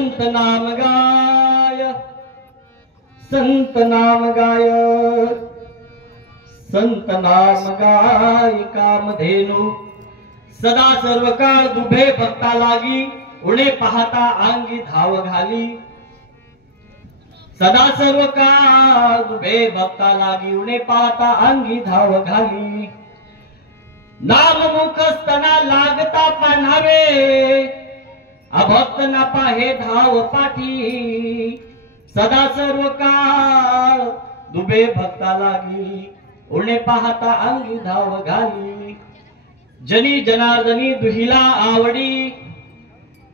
संत नाम गाय, संत नाम गाय, संत नाम गाय कामधेनु सदा सर्व काळ दुभे भक्ता लागी, उणे पाहता अंगी धाव घाली, सदा सर्व काळ दुभे भक्ता लागी, उणे पाहता अंगी धाव घाली, नाम मुख असताना लागता पान्हावे, अभक्त ना पाहे धाव पाठी, सदा सर्व काळ दुबे भक्ता लागी, उणे पाहता अंगी धाव घाली, जनी जनार्दनी दुहिला आवडी,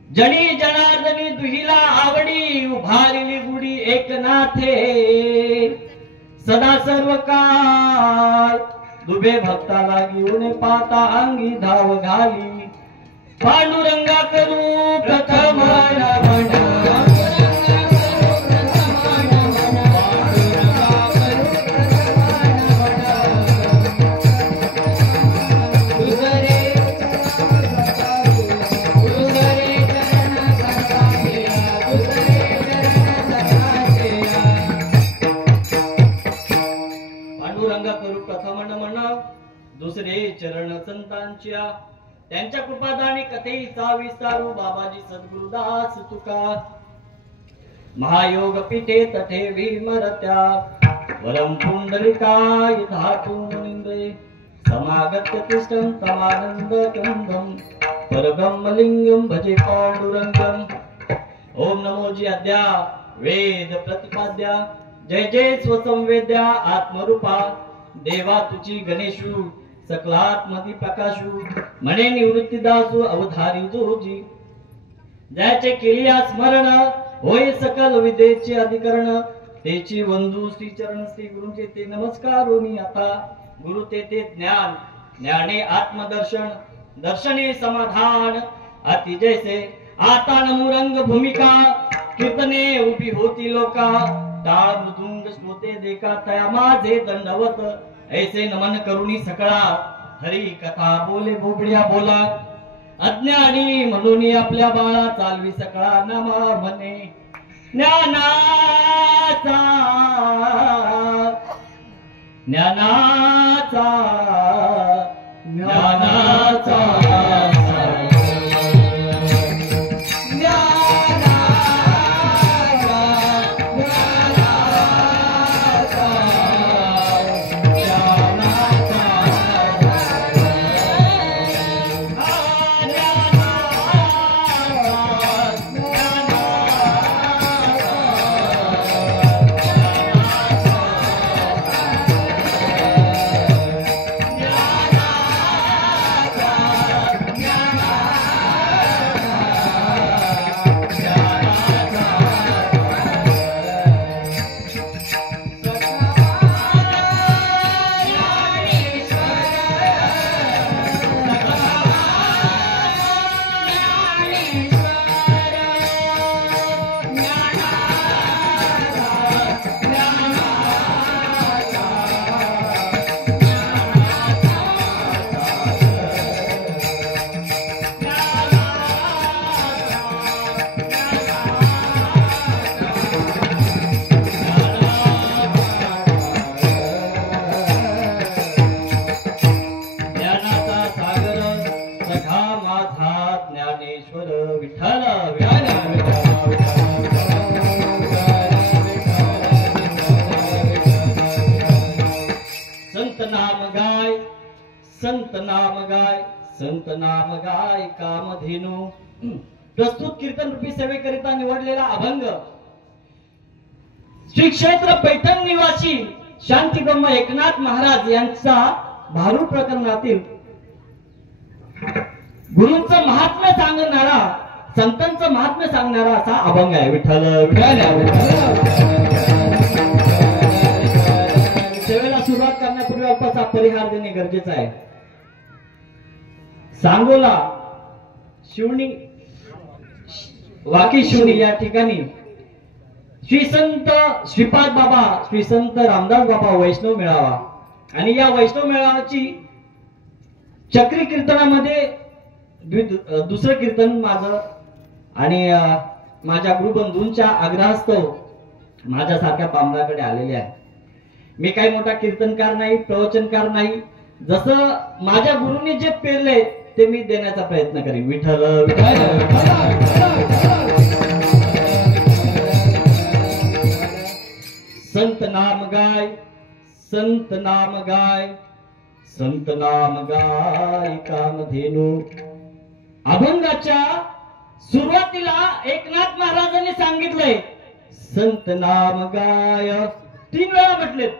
जनी जनार्दनी दुहिला आवडी, उभारिली गुडी एकनाथे, सदा सर्व काळ दुबे भक्ता लागी, उणे पाहता अंगी धाव घाली, पांडुरंगा करू प्रथम नमन, दुसरे चरण संतांच्या, त्यांच्या कृपादानी कथेचा विस्तारू बाबाजी सद्गुरुदास तुका, महायोग पीठे तठे भीमरत्या, वरम पुंडलिकाय धातु मुनिंद्रे, समागत्य तिष्ठं तमानंद कंदम, परब्रह्म लिंगम भजे पांडुरंगम। ओम नमो जी अद्या वेद प्रतिपाद्या, जय जय स्वसंवेद्या आत्मरूपा, देवा तुझी गणेशू सकलात्मती प्रकाशू, म्हणे निवृत्तीदासू अवधारी जोजी, ज्याचे केलिया स्मरण होय सकल विद्येचे अधिकरण, तेची वंदू श्री चरण श्री गुरुचे ते नमस्कारोनी आता, गुरु ते ज्ञान, ज्ञाने आत्मदर्शन, दर्शने समाधान, अति जैसे आता नमुरंग भूमिका, कीर्तने उभी होती लोका, टाळ मृदुंग श्रोते देखा, तया माझे दंडवत, ऐसे नमन करुणी सकळा, हरी कथा बोले बोबड्या बोला, अज्ञानी म्हणून आपल्या बाळा चालवी सकळा नामा म्हणे, ज्ञानाचा ज्ञानाचा ज्ञानाचा संत नाम गाय कामधेनु। प्रस्तुत कीर्तन रूपी सेवेकरिता निवडलेला अभंग श्री क्षेत्र पैठण निवासी शांती ब्रह्म एकनाथ महाराज यांचा भारू प्रकरणातील गुरूंचं महात्म्य सांगणारा, संतांचं महात्म्य सांगणारा असा अभंग आहे। विठ्ठल सेवेला सुरुवात करण्यापूर्वी अल्पसा परिहार देणे गरजेचं आहे। सांगोला शिवणी वाकी शिवणी या ठिकाणी श्री संत श्रीपाद बाबा, श्री संत रामदास बाबा वैष्णव मेळावा, आणि या वैष्णव मेळाव्याची चक्री कीर्तनामध्ये दुसरं कीर्तन माझं आणि माझ्या गुरुबंधूंच्या आग्रहास्तव माझ्यासारख्या पामराकडे आलेले आहे. मी काही मोठा कीर्तनकार नाही, प्रवचनकार नाही. जसं माझ्या गुरुंनी जे पेरले ते मी देण्याचा प्रयत्न करीन. विठ्ठल संत नाम गाय, संत नाम गाय, संत नाम गाय कामधेनू. अभंगाच्या सुरुवातीला एकनाथ महाराजांनी सांगितलंय संत नाम गाय. 3 वेळा म्हटलेत,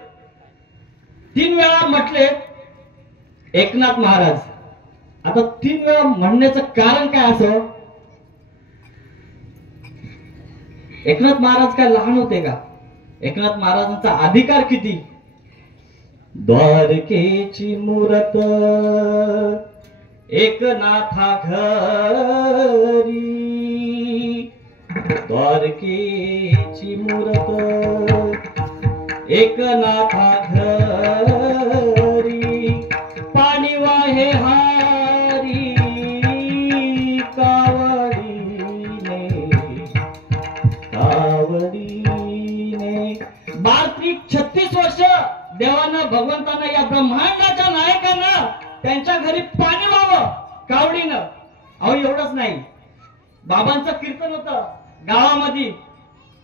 3 वेळा म्हटलेत एकनाथ महाराज. आता 3 वेळा म्हणण्याचं कारण काय असं? एकनाथ महाराज काय लहान होते का? एकनाथ महाराजांचा अधिकार किती? द्वारकेची मूरत एकनाथा घरी, द्वारकेची मूरत एकनाथा घरी, पाणी वाहे हारी कावडीने, कावडीने. 36 वर्ष देवानं भगवंतानं या ब्रह्मांडाच्या नायकांना त्यांच्या घरी पाणी व्हावं कावडीनं. अहो एवढंच नाही, बाबांचं कीर्तन होतं गावामध्ये,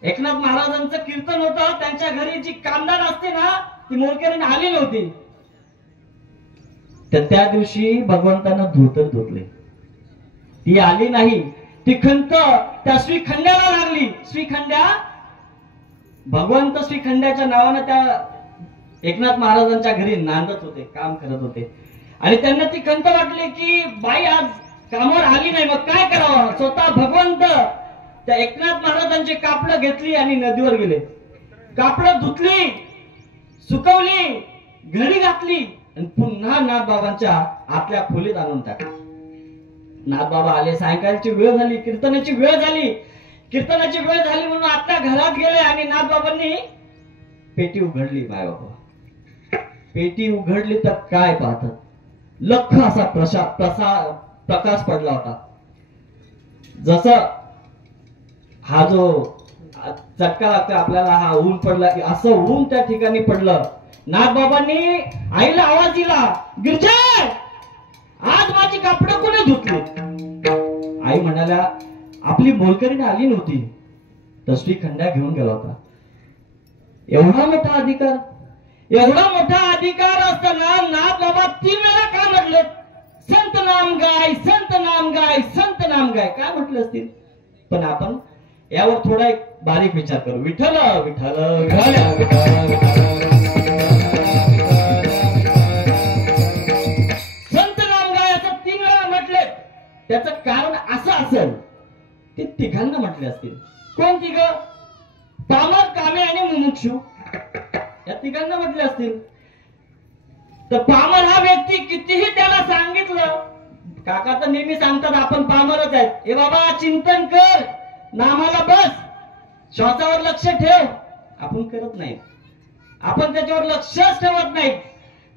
एकनाथ महाराजांचं कीर्तन होतं. त्यांच्या घरी जी कामदार असते ना ती मोलकरीने आली नव्हती. तर त्या दिवशी भगवंतानं धोतर धुतले, ती आली नाही. ती खंत त्या श्रीखंड्याला लागली. श्रीखंड्या, भगवंत श्रीखंड्याच्या नावानं त्या एकनाथ महाराजांच्या घरी नांदत होते, काम करत होते. आणि त्यांना ती खंत वाटली की बाई आज कामावर आली नाही, मग काय करावं. स्वतः भगवंत त्या एकनाथ महाराजांची कापडं घेतली आणि नदीवर गेले. कापडं धुतली, सुकवली, घडी घातली आणि पुन्हा नाथबाबांच्या आतल्या खोलीत आणून टाकली. नाथबाबा आले, सायंकाळची वेळ झाली, कीर्तनाची वेळ झाली. कीर्तनाची वेळ झाली म्हणून आतल्या घरात गेले आणि नाथबाबांनी पेटी उघडली. मायबाबा पेटी उघडली तर काय पाहतात, लख असा प्रकाश पडला होता. जसं हा जो चटका लागतो आपल्याला, हा ऊन पडला, असं ऊन त्या ठिकाणी पडलं. नाथबाबांनी आईला आवाज दिला, गिरजे आज माझी कापडं कोणी धुतली? आई म्हणाल्या आपली मोलकरीने आली नव्हती, तर श्रीखंड्या घेऊन गेला होता. एवढा मोठा अधिकार, एवढा मोठा अधिकार असताना नाथबाबा 3 वेळा काय म्हटले? संत नाम गाय, संत नाम गाय, संत नाम गाय. काय म्हटले असतील? पण आपण यावर थोडा एक बारीक विचार करू. विठ्ठल विठ्ठल संत नाम गाय असं 3 वेळा म्हटले. त्याचं कारण असं असेल, ते तिघांना म्हटले असतील. कोण तिघ? पामर, कामे आणि मुमुक्षू, या तिघांना म्हटले असतील. तर पामर हा व्यक्ती कितीही त्याला सांगितलं, काका तर नेहमी सांगतात आपण पामरच आहेत, हे बाबा चिंतन कर, नामाला बस, श्वासावर लक्ष ठेव. आपण करत नाही, आपण त्याच्यावर लक्षच ठेवत नाही.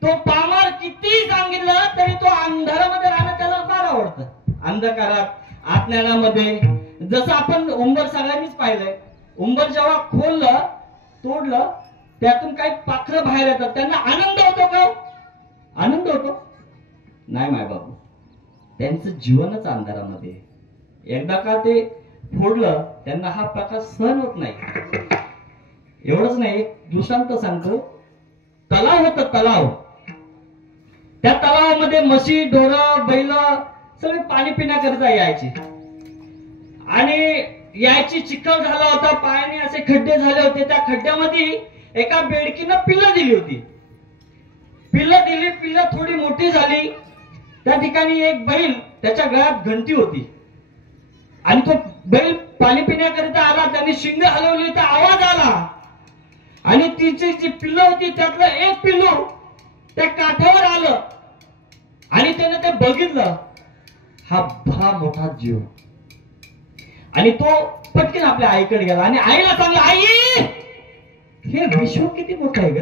तो पामर किती सांगितलं तरी तो अंधारामध्ये राहणं त्याला फार आवडतं. अंधकारात, अज्ञानामध्ये. जसं आपण उंबर सगळ्यांनीच पाहिलंय, उंबर जेव्हा खोललं, तोडलं, त्यातून काही पाखरं बाहेर येतात, त्यांना आनंद होतो का? आनंद होतो? नाही मायबाबू, त्यांचं जीवनच अंधारामध्ये. एकदा का ते फोडलं, त्यांना हा प्रकार सहन होत नाही. एवढंच नाही, दृष्टांत सांगतो. तलाव होत, तलाव. त्या तलावामध्ये म्हशी, ढोरं, बैल सगळे पाणी पिण्याकरिता यायचे. आणि यायची, चिखल झाला होता, पायाने असे खड्डे झाले होते. त्या खड्ड्यामध्ये एका बेडकीनं पिल्लं दिली होती. पिल्लं दिली, पिल्लं थोडी मोठी झाली. त्या ठिकाणी एक बैल, त्याच्या गळ्यात घंटी होती आणि तो बैल पाणी पिण्याकरिता आला. त्याने शिंग हलवली तर आवाज आला आणि तिची जी पिल्लं होती त्यातलं एक पिल्लू त्या काठावर आलं आणि त्याने ते बघितलं. हा भला मोठा जीव. आणि तो पटकन आपल्या आईकडे गेला आणि आईला सांगला, आई हे विश्व किती मोठं आहे ग,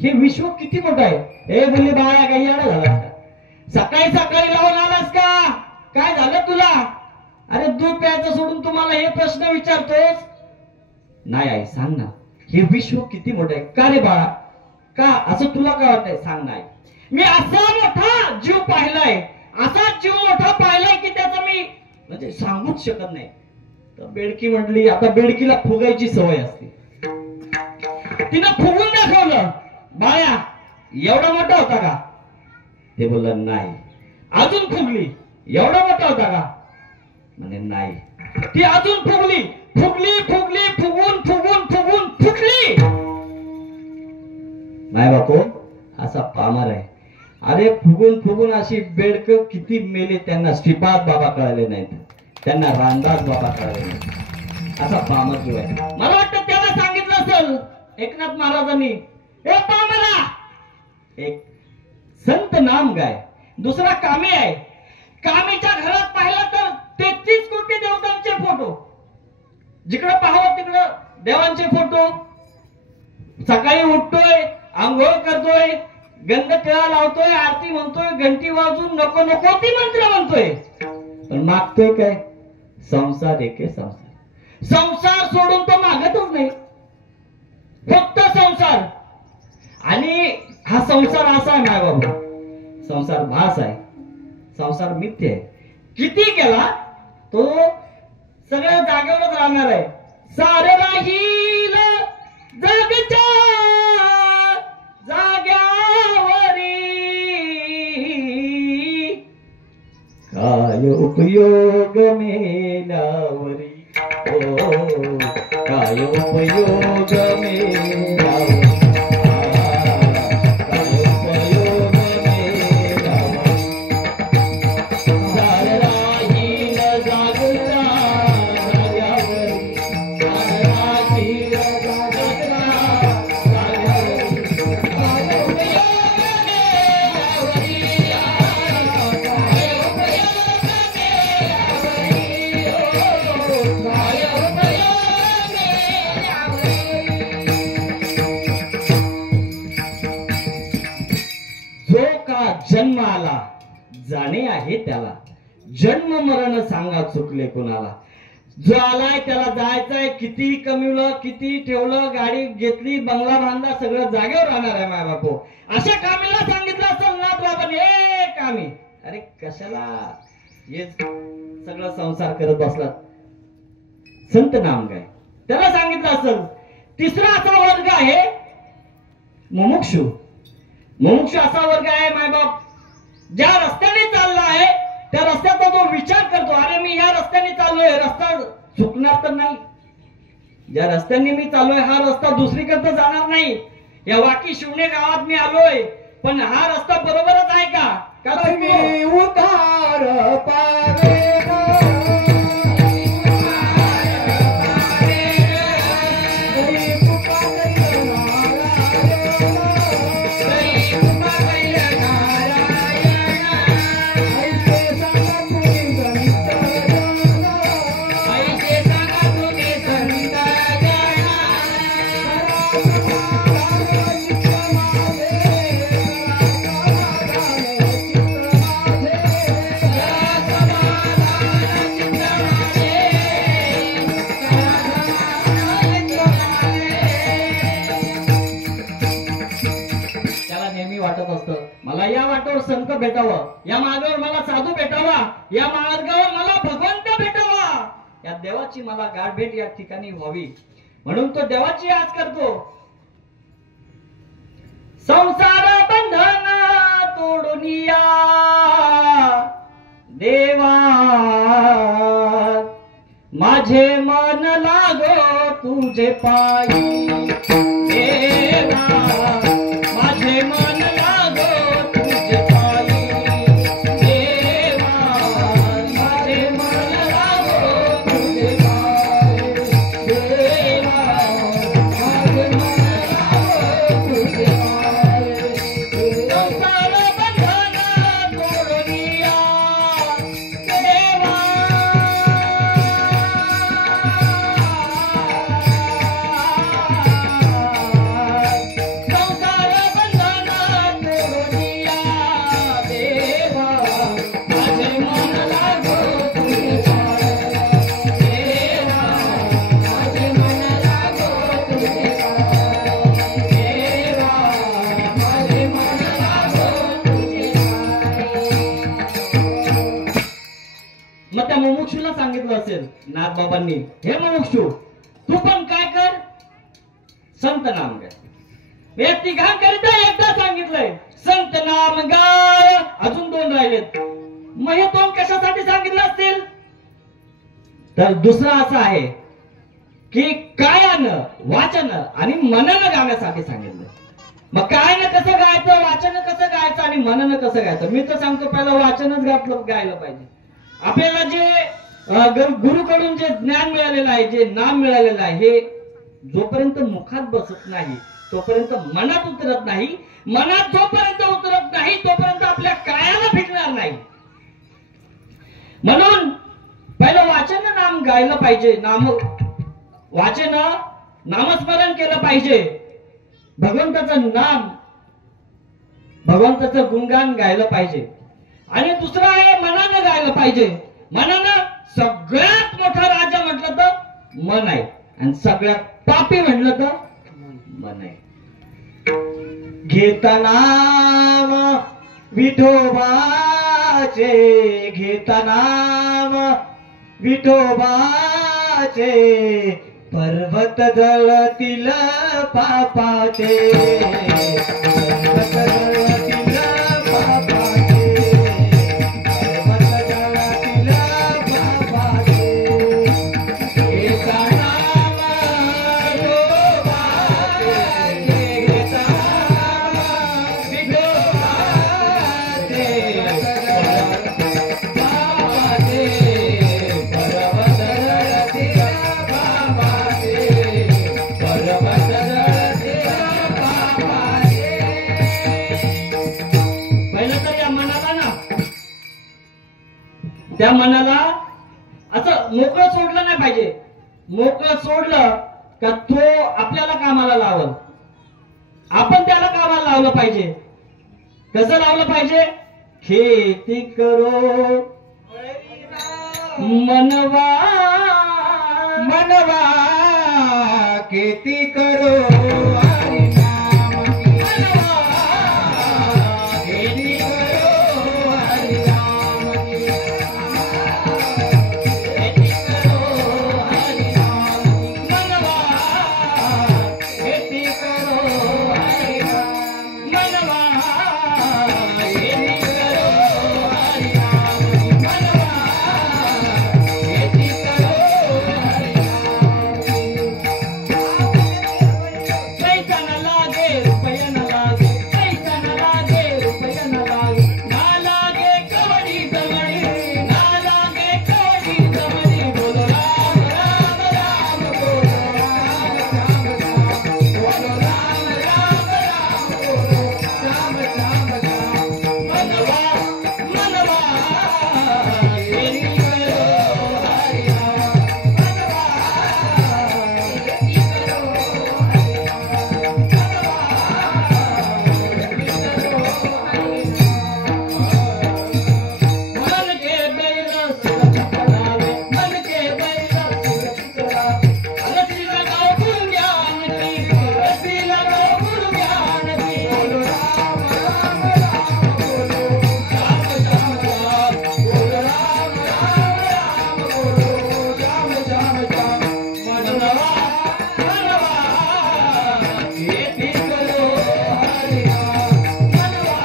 हे विश्व किती मोठं आहे. हे बोलली, बाळा काही येणं झाला का? सकाळी सकाळी लावून आलास का? काय झालं तुला? अरे दूध प्यायचं सोडून तुम्हाला हे प्रश्न विचारतोस? नाही आई सांग ना, हे विश्व किती मोठं आहे. का रे बाळा, का असं तुला काय वाटतंय? सांग नाही. मी असा मोठा जीव पाहिलाय, असा जीव मोठा पाहिलाय की त्याचा मी म्हणजे सांगूच शकत नाही. तर बेडकी म्हटली, आता बेडकीला फुगायची सवय असते, तिनं फुगून दाखवलं. बाळा एवढा मोठा होता का? ते बोललं नाही. अजून फुगली, एवढा मोठा होता का? म्हणे नाही. ती अजून फुगली, फुगली फुगली फुगून फुगून फुगून फुटली. नाही बापू, असा पामर आहे. अरे फुगून फुगून अशी बेडक किती मेले, त्यांना श्रीपाद बाबा कळले नाहीत, त्यांना रामदास बाबा कळले नाहीत. असा पामर जो आहे. मला वाटतं त्याला सांगितलं असेल एकनाथ महाराजांनी, ए पामरा, एक संत नाम गाय, दुसरा कामे आहे. कामेच्या घरात पाहिलं तर 33 कोटी देवतांचे फोटो, जिकडे पाहावं तिकडं देवांचे फोटो. सकाळी उठतोय, आंघोळ करतोय, गंध टिळा लावतोय, आरती म्हणतोय, घंटी वाजून नको नको ती मंत्र म्हणतोय. पण मागतोय काय? संसार एके संसार. संसार सोडून तो मागतच नाही, फक्त संसार. आणि हा संसार असा आहे ना बाबा, संसार भास आहे, संसार मिथ्य आहे. किती केला तो सगळ्या जागेवरच राहणार आहे. सारे राहील जगच्या जाग्यावरी, काय उपयोग मेल्यावरी, ओ काय उपयोग मेल्यावरी, काय उपयोग मेल्यावरी. सारे राहील जागच्या जाग्यावरी, सारे राहील जागच्या जाग्यावरी, काय उपयोग मेल्यावरी, काय उपयोग जो का जन्म आला जाणे आहे त्याला, जन्म मरण सांगा चुकले कुणाला. जो आलाय त्याला जायचंय, किती कमवलं, किती ठेवलं, गाडी घेतली, बंगला बांधला, सगळं जागेवर राहणार आहे माय बापू. अशा कामीला सांगितलं असेल ना बाबांनी, ए कामी, अरे कशाला हे सगळं संसार करत बसलात, संत नाम गाय. त्याला सांगितलं असेल. तिसरा असा वर्ग आहे मुमुक्षु. मुमुक्षु असा वर्ग आहे मायबाप, ज्या रस्त्याने चालला आहे त्या रस्त्याचा तो विचार करतो, अरे मी या रस्त्याने चाललोय, रस्ता चुकणार तर नाही. ज्या रस्त्याने मी चाललोय हा रस्ता दुसरीकडे जाणार नाही. या वाकी शिवणे गावात मी आलोय, पण हा रस्ता बरोबरच आहे का? कारण मी उतार पारे मला या वाटेवर संत भेटावं, या मार्गावर मला साधू भेटावा, या मार्गावर मला भगवंत भेटावा, या देवाची मला गाठ भेट या ठिकाणी व्हावी, म्हणून तो देवाची याच करतो. संसार बंधन तोडून या देवा, माझे मन लागो तुझे पायी देवा, माझे मन लागो तुझे पायी देवा, माझे मन लागो तुझे पायी देवा, माझे मन लागो तुझे पायी. संसार बंधन तोडून या देवा, संसार मग त्या मुमुक्षूला सांगितलं असेल नागबाबांनी, हे मुमुक्षू तू पण काय कर, संत नाम गाय. व्यक्ती घाण करीत एकदा सांगितलंय संत नाम गाय, अजून 2 राहिलेत. मग हे 2 कशासाठी सांगितलं असतील? तर दुसरा असा आहे की कायानं, वाचन आणि मनन गाण्यासाठी सांगितलं. मग कायनं कसं गायचं, वाचन कसं गायचं आणि मनन कसं गायचं? मी तर सांगतो पहिलं वाचनच गायला पाहिजे. आपल्याला जे गुरुकडून जे ज्ञान मिळालेलं आहे, जे नाम मिळालेलं आहे, हे जोपर्यंत मुखात बसत नाही तोपर्यंत मनात उतरत नाही. मनात जोपर्यंत उतरत नाही तोपर्यंत आपल्या कायाला फिरणार नाही. म्हणून पहिलं वाचन नाम गायलं पाहिजे, वाचन नामस्मरण केलं पाहिजे, भगवंताचं नाम, भगवंताचं गुणगान गायलं पाहिजे. आणि दुसरं आहे मनानं गायलं पाहिजे. मनानं सगळ्यात मोठा राजा म्हटलं तर मन आहे आणि सगळ्यात पापी म्हटलं तर मन आहे. घेता नाम विठोबाचे, घेता नाम विठोबाचे, पर्वत जळतील पापाचे, पर्वत जळतील पापाचे, पर्वत जळतील पापाचे. घेता नाम विठोबाचे, घेता नाम विठोबाचे, त्या मनाला असं मोकळं सोडलं नाही पाहिजे. मोकळं सोडलं का तो आपल्याला कामाला लावल, आपण त्याला कामाला लावलं पाहिजे. कसं लावलं पाहिजे? खेती करो मनवा, मनवा खेती करो हरि नाम की, मनवा खेती करो हरि नाम की, खेती करो हरि नाम की, मनवा खेती करो हरि नाम, मनवा खेती करो हरि नाम की, मनवा खेती करो हरि नाम की. पैसा न लागे रुपया न लागे, पैसा न लागे रुपया न लागे, ना लागे कवडी जमणी, ना लागे कवडी जमणी. बोलो राम राम राम, बोलो राम राम राम, बोलो राम राम राम, बोलो राम राम राम. मनवा मनवा खेती करो हरि नाम, मनवा खेती करो हरि नाम, मन के बैल सुरक्षित राहावे, मन के बैल सुरक्षित राहावे. रस्सी लगाओ गुरु ज्ञान की, रस्सी लगाओ गुरु ज्ञान की. बोलो राम राम राम, बोलो श्याम श्याम श्याम, बोलो राम राम राम, बोलो श्याम श्याम श्याम. मनवा मनवा खेती करो हरि नाम, मनवा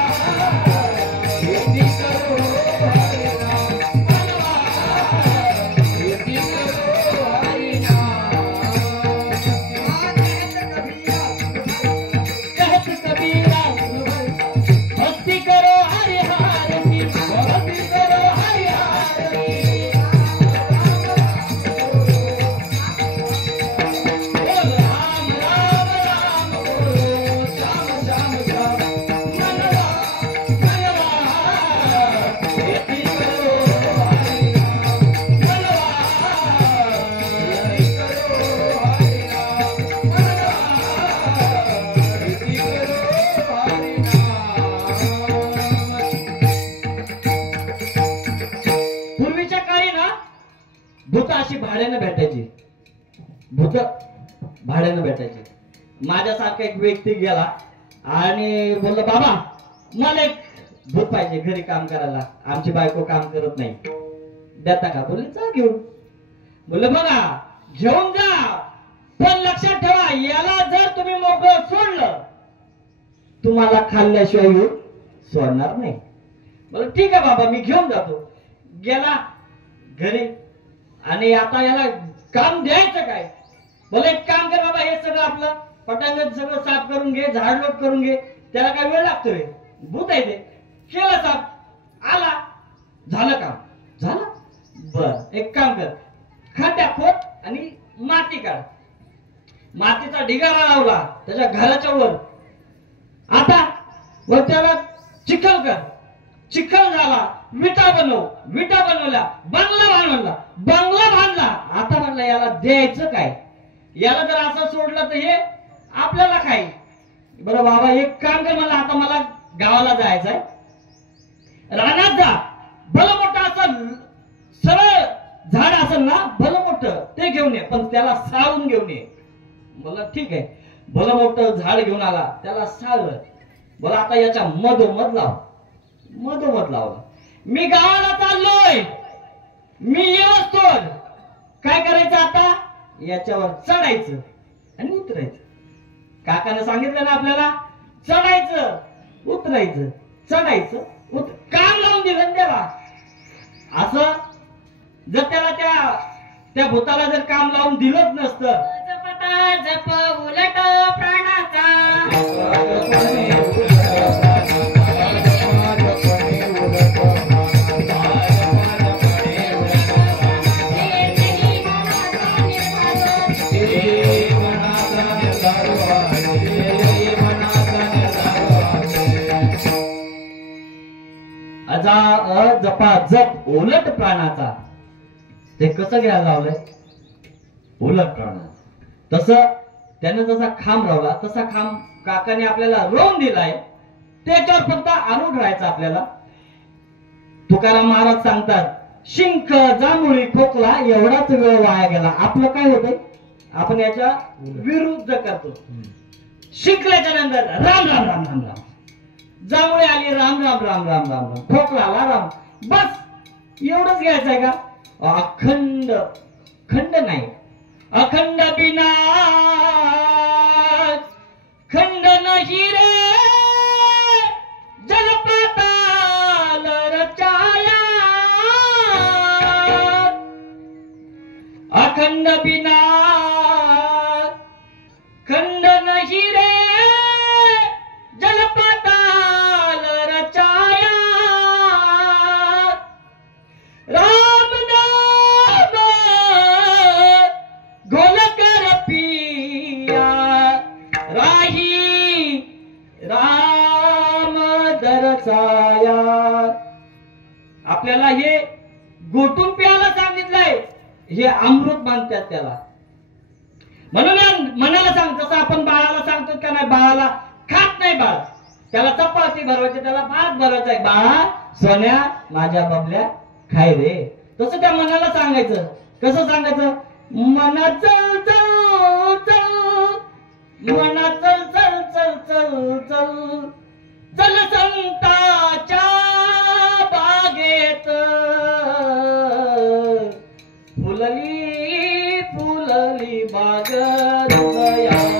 खेती करो हरि नाम, मनवा खेती करो हरि नाम. कहत कबीरा भक्ति करो हरि हार की, भक्ति करो हरि हार की. बोल राम राम राम, बोलो श्याम श्याम श्याम. मनवा मनवा खेती करो हरि नाम, मनवा खेती करो हरि नाम, मनवा खेती करो हरि नाम. पूर्वीच्या काळी ना भूत अशी भाड्यानं भेटायची, भूत भाड्यानं भेटायची. माझ्यासारखा एक व्यक्ती गेला आणि बोलला, बाबा मला एक भूत पाहिजे घरी काम करायला, आमची बायको काम करत नाही. देता का? बोलले जा घेऊन. बोललं बघा घेऊन जा, पण लक्षात ठेवा याला जर तुम्ही मोकळं सोडलं तुम्हाला खाल्ल्याशिवाय येऊन सोडणार नाही. बोल ठीक आहे बाबा मी घेऊन जातो. गेला घरी आणि आता याला काम द्यायचं काय? बोले एक काम कर बाबा, हे सगळं आपलं पटांगण सगळं साफ करून घे, झाडलोट करून घे. त्याला काय वेळ लागतोय? भूत आहे ते. केलं साफ, आला, झालं काम, झालं. बर एक काम कर, खड्डा खोद आणि माती काढ. मातीचा ढिगारा लावला त्याच्या घराच्या वर. आता वर त्याला चिखल कर. चिखल झाला, विटा बनव. विटा बनवल्या, बंगला बांधला. बंगला बांधला. आता म्हणलं याला द्यायचं काय? याला जर असं सोडलं तर हे आपल्याला काय? बरं बाबा एक काम कर, मला आता मला गावाला जायचंय. रानात जा, भलं मोठं असं सरळ झाड असेल ना भलं मोठं ते घेऊन ये, पण त्याला साळून घेऊन ये. बोला ठीक आहे. भलं मोठं झाड घेऊन आला, त्याला साळलं. बोला आता याच्या मधोमध लाव. मधोमध लावला. मी गावाला चाललोय, मी येतोय. काय करायचं आता? याच्यावर चढायचं आणि उतरायचं. काकाने सांगितलं ना आपल्याला, चढायचं उतरायचं, चढायचं काम लावून दिलं त्याला. असं जर त्याला त्या भूताला जर काम लावून दिलंच नसतं, जपता जप उलट प्राणाचा, जपा जप उलट प्राणाचा. ते कसं घ्यायला लावलंय? उलट प्राणा. तसं त्याने जसा खांब लावला तसा खांब काकाने आपल्याला रोवून दिलाय. त्याच्यावर फक्त आरूढ राहायचं आपल्याला. तुकाराम महाराज सांगतात, शिंक जांभुळी खोकला एवढाच वेळ वाया गेला. आपलं काय होतंय? आपण याच्या विरुद्ध करतो. शिंकल्याच्या नंतर राम राम राम राम राम. जांभुळी आली राम राम राम राम राम राम. खोकला आला राम. बस एवढंच घ्यायचंय का? अखंड खंड नाही. अखंड बिना खंड नाही रे जलपाताल रचाया. अखंड बिना खंड नाही रे जलपाताल रचाया. राम नाम घोलकर पिया राही राम दरसाया. आपल्याला हे गोटून प्यायला सांगितलंय. हे अमृत मानतात त्याला. म्हणून मनाला सांग, जसं आपण बाळाला सांगतो का नाही, बाळाला खात नाही बाळ, त्याला चपाती भरवायची, त्याला भात भरवायचा. बाळा सोन्या माझ्या बबल्या खाय रे. तसं त्या मनाला सांगायचं. कसं सांगायचं? मना चल चल चल, मना चल चल चल चल चल, चल संताच्या बागेत फुलली फुलली बाग हृदयात.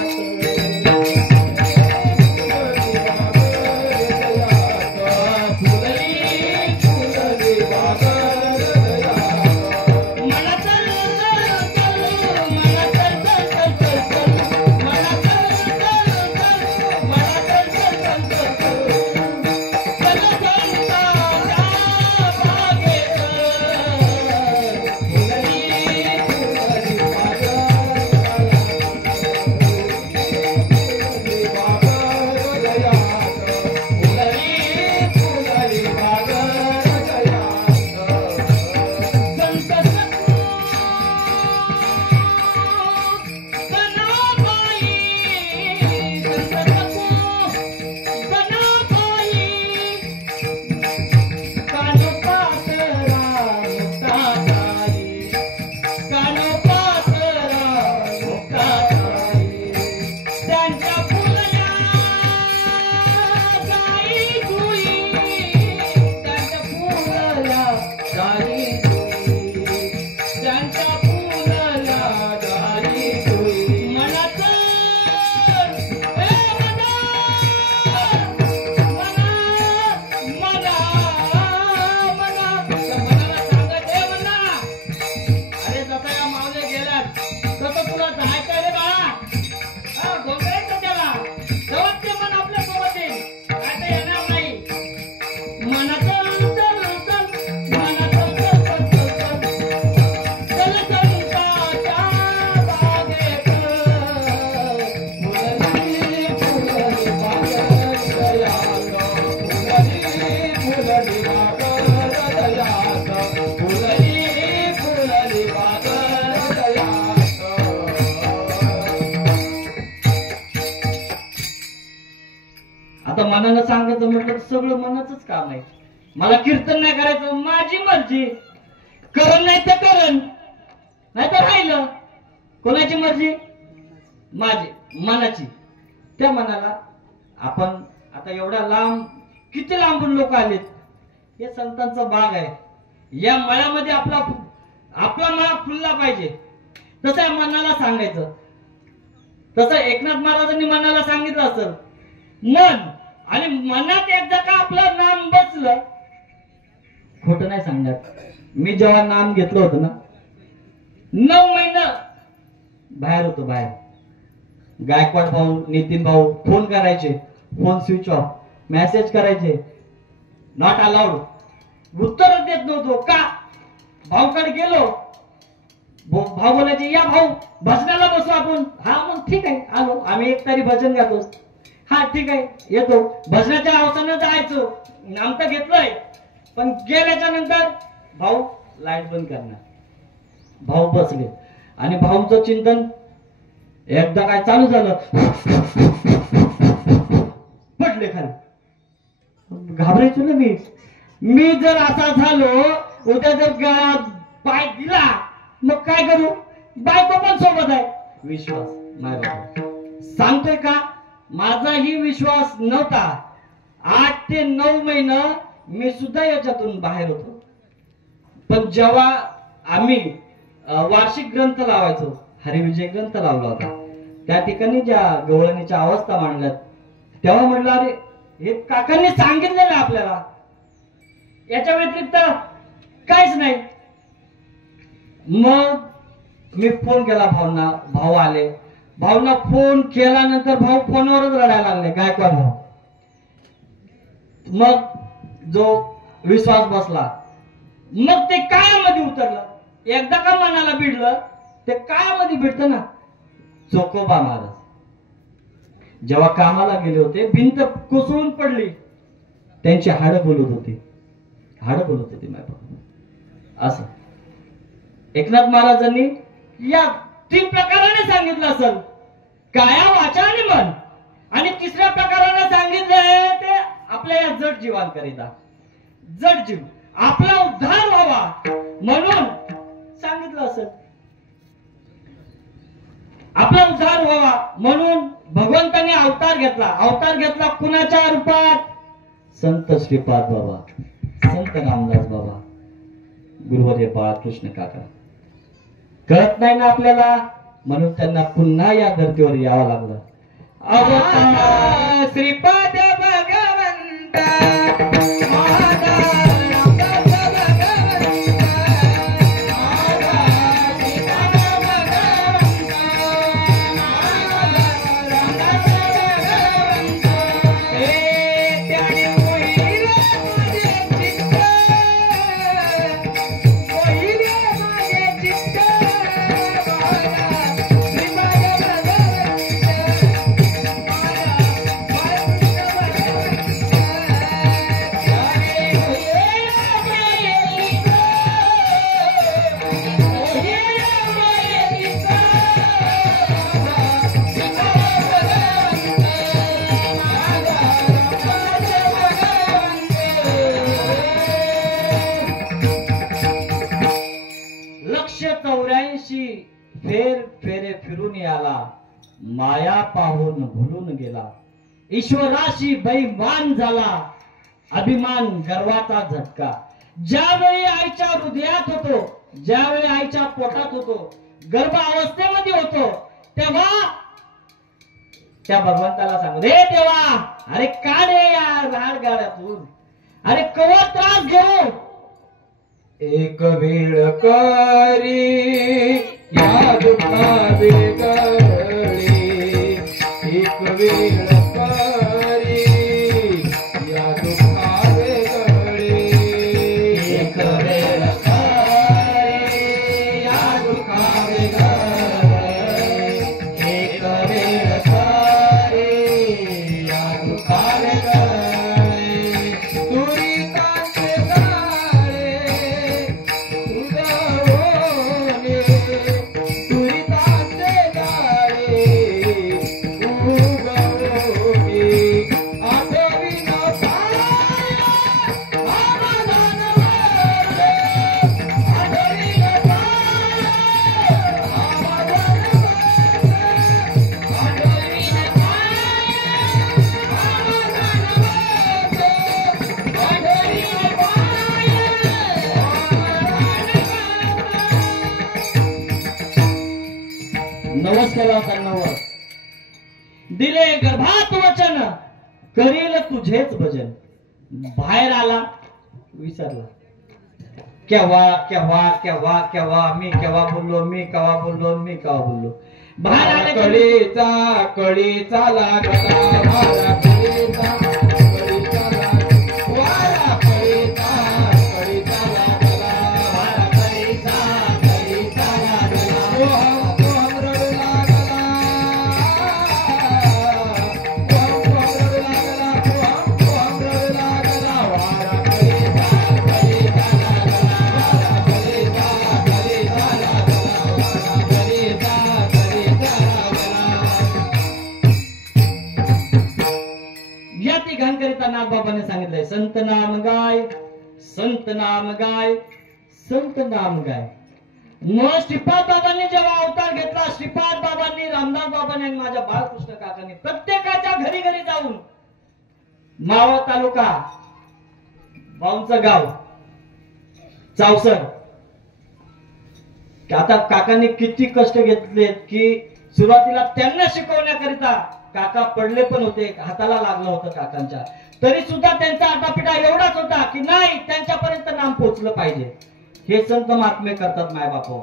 मनानं सांगायचं म्हटलं तर सगळं मनाचंच काम आहे. मला कीर्तन नाही करायचं, माझी मर्जी. करण नाही तर करण, नाही तर राहिलं. कोणाची मर्जी? माझी, मनाची. त्या मनाला आपण आता एवढा लांब, किती लांबून लोक आलेत. हे संतांचा बाग आहे. या मळ्यामध्ये आपला मळा फुलला पाहिजे. तसं या मनाला सांगायचं. तसं एकनाथ महाराजांनी मनाला सांगितलं असेल, मन आणि मनात एकदा का आपलं नाम बसलं, खोटं नाही सांगणार. मी जेव्हा नाम घेतलं होतं ना, 9 महिने बाहेर होतो. बाहेर गायकवाड भाऊ, नितीन भाऊ फोन करायचे, फोन स्विच ऑफ. मेसेज करायचे, नॉट अलाउड. उत्तरच देत नव्हतो. का? भाऊकडे गेलो, भाऊ बोलायचे, या भाऊ भजनाला बसू आपण. हा मग ठीक आहे, आलो. आम्ही एक तरी भजन गातो. हा ठीक आहे, येतो. भजनाच्या अवसानं जायचो. नाम तर घेतलंय, पण गेल्याच्या नंतर भाऊ लाईट बंद करणार. भाऊ बसले आणि भाऊचं चिंतन एकदा काय चालू झालं, पडले खाली. घाबरायचो ना मी जर असा झालो, उद्या जर गळ्यात पाय दिला, मग काय करू? बायको पण सोबत आहे. विश्वास माझ्या सांगतोय का? माझाही विश्वास नव्हता. 8 ते 9 महिने मी सुद्धा याच्यातून बाहेर होतो. पण जेव्हा आम्ही वार्षिक ग्रंथ लावायचो, हरिविजय ग्रंथ लावला होता, त्या ठिकाणी ज्या गवळणीच्या अवस्था मांडल्यात, तेव्हा म्हटलं अरे हे काकांनी सांगितलेलं आपल्याला, याच्या व्यतिरिक्त काहीच नाही. मग मी फोन केला भाऊंना. भाऊ आले. भाऊंना फोन केल्यानंतर भाऊ फोनवरच रडायला लागले, गायकवाड भाऊ. मग जो विश्वास बसला, मग ते कायामध्ये उतरलं. एकदा का मनाला भिडलं, ते कायामध्ये भिडतं ना. चोकोबा महाराज जेव्हा कामाला गेले होते, भिंत कोसळून पडली, त्यांची हाडं बोलत होती. माझ्या असं एकनाथ महाराजांनी या 3 प्रकाराने सांगितलं असेल, काया, वाचा आणि मन. आणि 3ऱ्या प्रकाराने सांगितलंय ते आपल्या या जड जीवांकरिता. जड जीव आपला उद्धार व्हावा म्हणून सांगितलं असेल. आपला उद्धार व्हावा म्हणून भगवंताने अवतार घेतला. कुणाच्या रूपात? संत श्रीपाद बाबा, संत रामदास बाबा, गुरुवर्य बाळकृष्ण काका. कळत नाही ना आपल्याला, म्हणून त्यांना पुन्हा या धर्तीवर यावं लागलं. अवतार श्रीपाद भगवंता, फेरे फिरून आला, माया पाहून भुलून गेला. ईश्वराशी बैमान झाला, अभिमान गर्वाचा झटका. ज्यावेळी आईच्या हृदयात होतो, ज्यावेळी आईच्या पोटात होतो, गर्भ अवस्थेमध्ये होतो, तेव्हा त्या भगवंताला सांगतो, हे देवा, अरे का रे या राडगाड्यातून, अरे कवा त्रास घेऊ. एक वेळ करी या दुखावे गळी, एक वेळ करी या दुखावे गळी, एक वेळ करी या दुखावे गळी, एक वेळ करी या दुखावे गळी. दुरिताचे जाळे उगवणे, दुरिताचे जाळे उगवणे, नवस केला होता नवस. दिले गर्भात वचन करील तुझेच भजन. बाहेर आला विसरला. केव्हा केव्हा केव्हा केव्हा मी केव्हा बोललो मी केव्हा बोललो मी केव्हा बोललो. बाहेर आले कळीचा कळीचा लागला वारा कळीचा कळीचा लागला वारा कळीचा कळीचा लागला वारा कळीचा कळीचा लागला ओम रडू लागला ओम रडू लागला ओम रडू लागला वारा कळीचा कळीचा लागला वारा कळीचा कळीचा लागला वारा कळीचा या तिघांकरिता नागबाबाने सांगितलंय संत नाम गाय संत नाम गाय संत नाम गाय. मग श्रीपाद बाबांनी जेव्हा अवतार घेतला, श्रीपाद बाबांनी, रामदास बाबांनी आणि माझ्या बाळकृष्ण काकांनी प्रत्येकाच्या घरी घरी जाऊन मावळ तालुका भाऊंचं गाव चावसर. आता काकांनी किती कष्ट घेतलेत की सुरुवातीला त्यांना शिकवण्याकरिता काका पडले पण होते, हाताला लागलं होतं काकांच्या, तरी सुद्धा त्यांचा आटापिटा एवढाच होता की नाही त्यांच्यापर्यंत नाम पोहोचलं पाहिजे. हे संत महात्मे करतात माय बापो.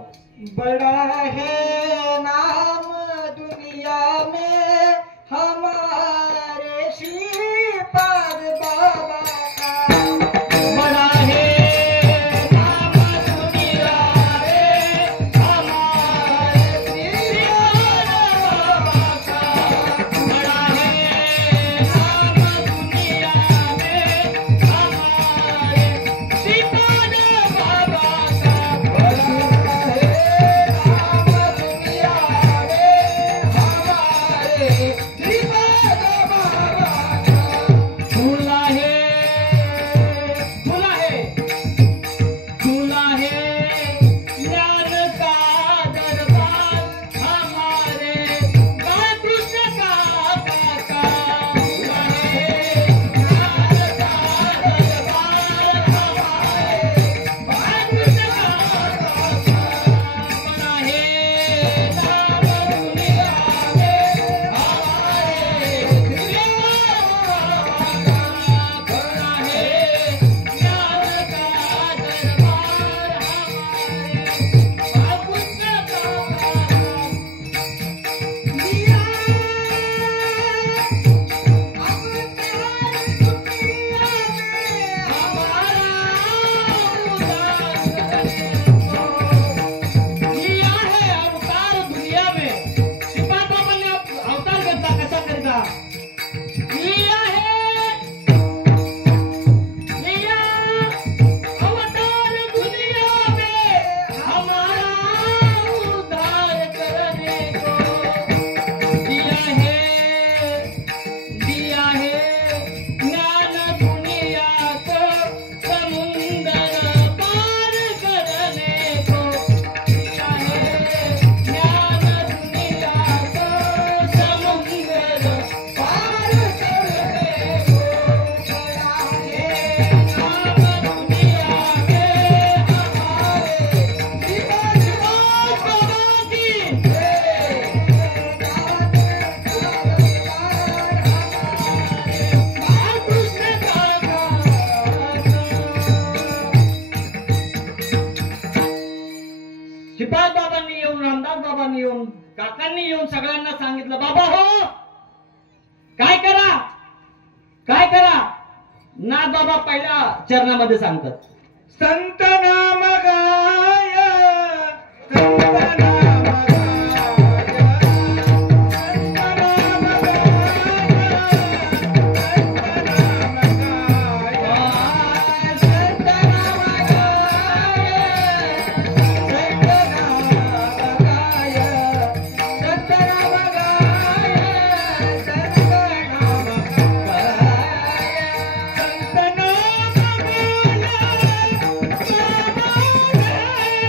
बड़ा है नाम दुनिया में हमारे श्रीपाद बाबा का. बड़ा है नाम दुनिया में हमारे श्रीपाद बाबा का. बड़ा है नाम दुनिया में हमारे श्रीपाद बाबा का. बड़ा है नाम दुनिया में हमारे श्रीपाद बाबा का. खुला है खुला है खुला है ज्ञान का दरबार हमारे बालकृष्ण काका का. खुला है ज्ञान का दरबार हमारे बालकृष्ण काका का. बड़ा है नाम दुनिया में हमारे श्रीपाद बाबा का. बड़ा है ज्ञान का दरबार हमारे बालकृष्ण काका का. लिया है अवतार दुनिया में. श्रीपाद बाबांनी अवतार घेतला कसा करता. लिया है लिया अवतार दुनिया में हमारा उद्धार करने को. दिया है ज्ञान दुनिया को समुंदर पार करने को. दिया है ज्ञान दुनिया को समुंदर पार करने को. बड़ा है नाम दुनिया में हमारे श्रीपाद बाबा की. बालकृष्ण काका. श्रीपाद बाबांनी येऊन, रामदास बाबांनी येऊन, काकांनी येऊन सगळ्यांना सांगितलं बाबा हो काय करा काय करा. नाथ बाबा पहिल्या चरणामध्ये सांगतात संत नाम गाय संत नाम गाय संत नाम गाय संत नाम गाय संत नाम गाय संत नाम गाय संत नाम गाय संत नाम गाय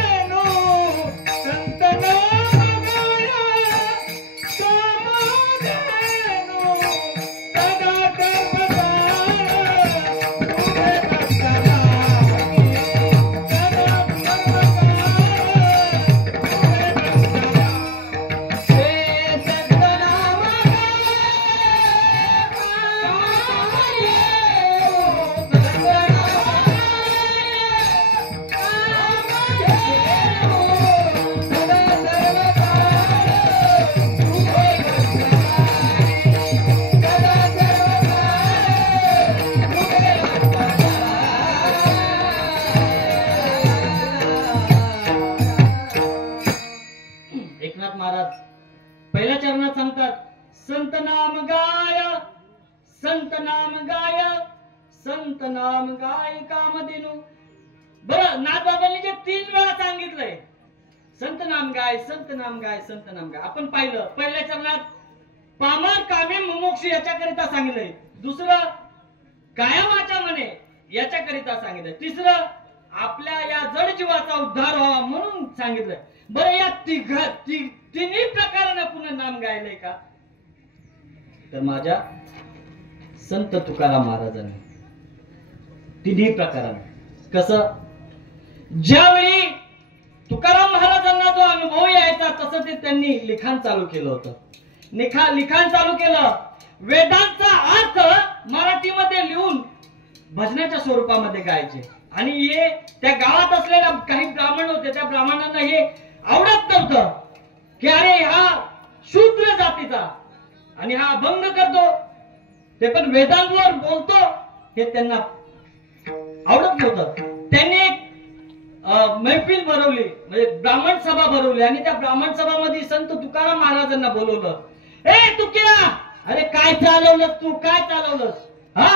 महाराज पहिल्या चरणात सांगतात, संत नाम गाय, संत नाम गाय, संत नाम गाय कामधेनु. बरं, नाथबाबांनी जे 3 वेळा सांगितलंय संत नाम गाय, संत नाम गाय, संत नाम गाय, आपण पाहिलं पहिल्या चरणात पामर कामे मुमुक्ष याच्याकरिता सांगितलंय. दुसरं काया वाचा म्हणे याच्याकरिता सांगितलंय. तिसरं आपल्या या जड जीवाचा उद्धार व्हावा म्हणून सांगितलंय. बरं, या तिन्ही प्रकारानं पुन्हा नाम गायलंय का? तर माझ्या संत तुकाराम महाराजांनी तिन्ही प्रकारानं. कसं? ज्यावेळी तुकाराम महाराजांना जो अनुभव यायचा तसं ते त्यांनी लिखाण चालू केलं होतं. लिखाण चालू केलं. वेदांचा अर्थ मराठीमध्ये लिहून भजनाच्या स्वरूपामध्ये गायचे. आणि हे त्या गावात असलेल्या काही ब्राह्मण होते, त्या ब्राह्मणांना हे आवडत नव्हतं की अरे हा शूद्र जातीचा आणि हा अभंग करतो, ते पण वेदांवर बोलतो, हे त्यांना आवडत नव्हतं. त्यांनी एक मैफिल भरवली, म्हणजे ब्राह्मण सभा भरवली आणि त्या ब्राह्मण सभामध्ये संत तुकाराम महाराजांना बोलवलं. ए तुक्या, अरे काय चालवलंस तू, काय चालवलंस? हा,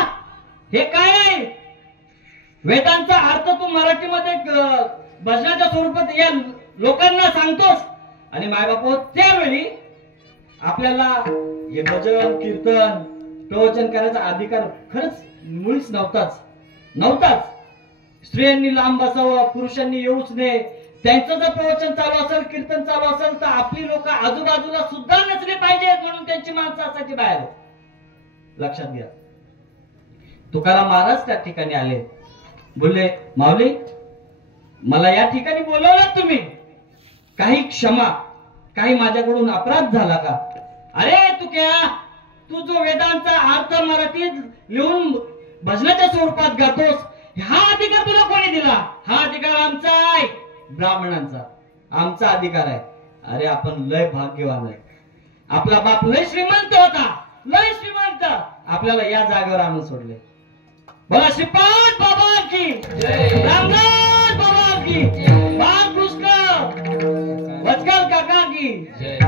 हे काय आहे? वेदांचा अर्थ तू मराठीमध्ये भजनाच्या स्वरूपात या लोकांना सांगतोस. आणि मायबापू त्यावेळी आपल्याला हे भजन कीर्तन प्रवचन करायचा अधिकार खरंच मुळीच नव्हताच. स्त्रियांनी लांब बसावं, पुरुषांनी येऊच नये. त्यांचं जर प्रवचन चालू असेल, कीर्तन चालू असेल तर आपली लोक आजूबाजूला सुद्धा नसले पाहिजेत म्हणून त्यांची माणसं असायची बाहेर. लक्षात घ्या. तुकाराम महाराज त्या ठिकाणी आले, बोलले, माऊली मला या ठिकाणी बोलवलं तुम्ही, काही क्षमा, काही माझ्याकडून अपराध झाला का? अरे तू जो वेदांचा अर्थ मराठीत लिहून भजनाच्या स्वरूपात गातोस, हा अधिकार तुला कोणी दिला? हा अधिकार आमचा आहे, ब्राह्मणांचा, आमचा अधिकार आहे. अरे आपण लय भाग्यवान आहे. आपला बाप लय श्रीमंत होता, लय श्रीमंत, आपल्याला या जागेवर आणून सोडले. बोला श्रीपाद बाबा की जय, रामदास बाबा की जय, बाळकृष्ण वचकल काका की जय.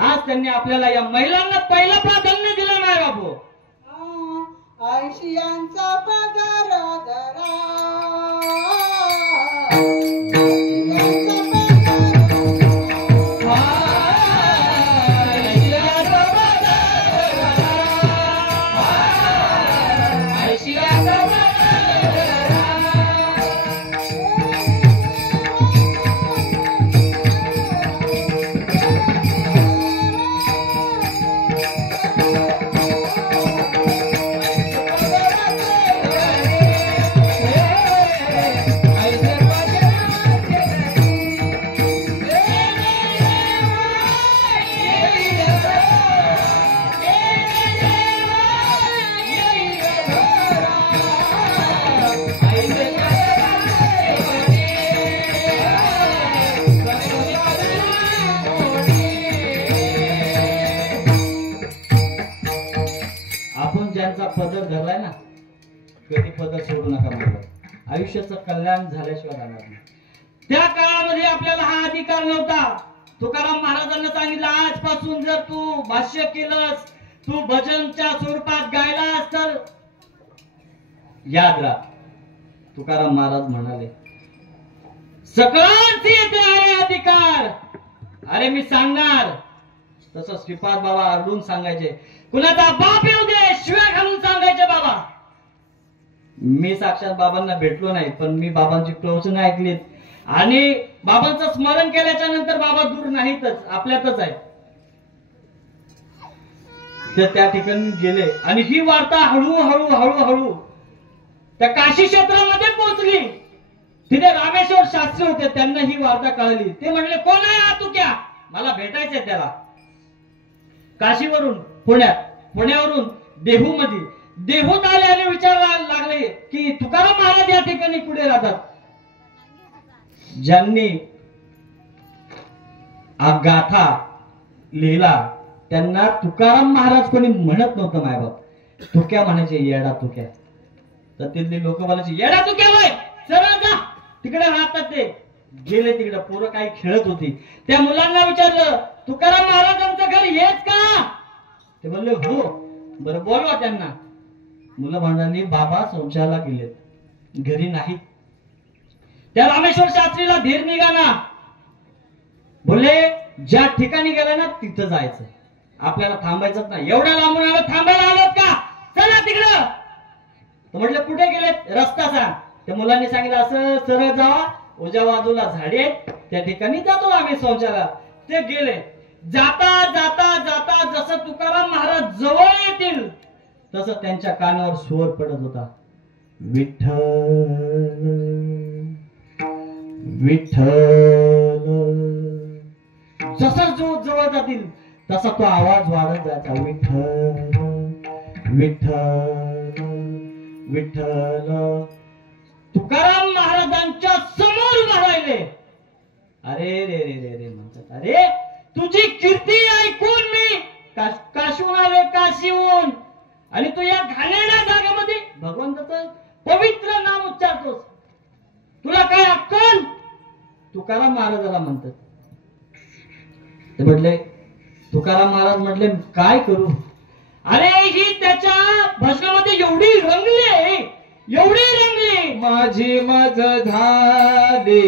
आज त्यांनी आपल्याला या महिलांना पहिलं प्राधान्य दिलं नाही बाबू. आयशियांचा पगार धरा, पदर धरलाय ना, कधी पदर सोडू नका माझं. आयुष्याचं कल्याण झाल्याशिवाय राहणार नाही. त्या काळामध्ये आपल्याला हा अधिकार नव्हता. तुकाराम महाराजांना सांगितलं, आजपासून जर तू भाष्य केलंस, तू भजनच्या स्वरूपात गायलास तर याद राह. तुकाराम महाराज म्हणाले, सकळांचे येते आहे अधिकार. अरे मी सांगणार तसं श्रीपाद बाबा आरडून सांगायचे, कुणाचा बाप येऊ दे शिव्या घालून सांगायचे बाबा. मी साक्षात बाबांना भेटलो नाही, पण मी बाबांची प्रवचन ऐकलीत आणि बाबांचं स्मरण केल्याच्या नंतर बाबा दूर नाहीतच, आपल्यातच आहे. ते त्या ठिकाणी गेले आणि ही वार्ता हळूहळू त्या काशी क्षेत्रामध्ये पोहोचली. तिथे रामेश्वर शास्त्री होते, त्यांना ही वार्ता कळली. ते म्हणले, कोण आहे हा तुक्या? मला भेटायचंय त्याला. काशीवरून पुण्यावरून देहूत आले आणि विचारायला लागले की तुकाराम महाराज या ठिकाणी कुठे राहतात? ज्यांनी गाथा लिहिला त्यांना तुकाराम महाराज कोणी म्हणत नव्हतं. मायबाप तुक्या म्हणायचे, येडा तुक्या. तर तिथली लोक म्हणायचे, येडा तुक्या वय सरळ जा, तिकडे राहतात ते. गेले तिकडे. पोरं काही खेळत होती. त्या मुलांना विचारलं, तुकाराम महाराजांचं घर हेच का? ते म्हणले हो. बरं बोलवा त्यांना. मुलं म्हणाली, बाबा शौचाला गेलेत, घरी नाहीत. त्या रामेश्वर शास्त्रीला धीर निघाला. बोलले ज्या ठिकाणी गेलं ना तिथं जायचं, आपल्याला थांबायचंच नाही. एवढ्या लांबून आलं, थांबायला आलोत का? चला तिकडं. तर म्हटलं कुठे गेलेत? रस्ता सांग. त्या मुलांनी सांगितलं असं सरळ जावा, उजव्या बाजूला झाडे आहेत, त्या ठिकाणी जातो आम्ही शौचाला. ते गेले. जाता जाता जाता जसं तुकाराम महाराज जवळ येतील तसं त्यांच्या कानावर स्वर पडत होता, विठ्ठल विठ्ठल. जसं जो जवळ जातील तसा तो आवाज वाढत जायचा, विठ्ठल विठ्ठल विठ्ठल. तुकाराम महाराजांच्या समोर उभा राहिले. अरे रे रे रे रे म्हणतात, अरे तुझी कीर्ती ऐकून मी काशीहून आलोय, काशीहून, आणि तू या घाणेरड्या जागेमध्ये भगवंताचं पवित्र नाम उच्चारतोस, तुला काय अक्कल? तुकाराम महाराजाला म्हणतात. ते म्हटले, तुकाराम महाराज म्हटले काय करू? अरे ही त्याच्या भजनामध्ये एवढी रंगली, एवढी रंगली, माझी मज झाली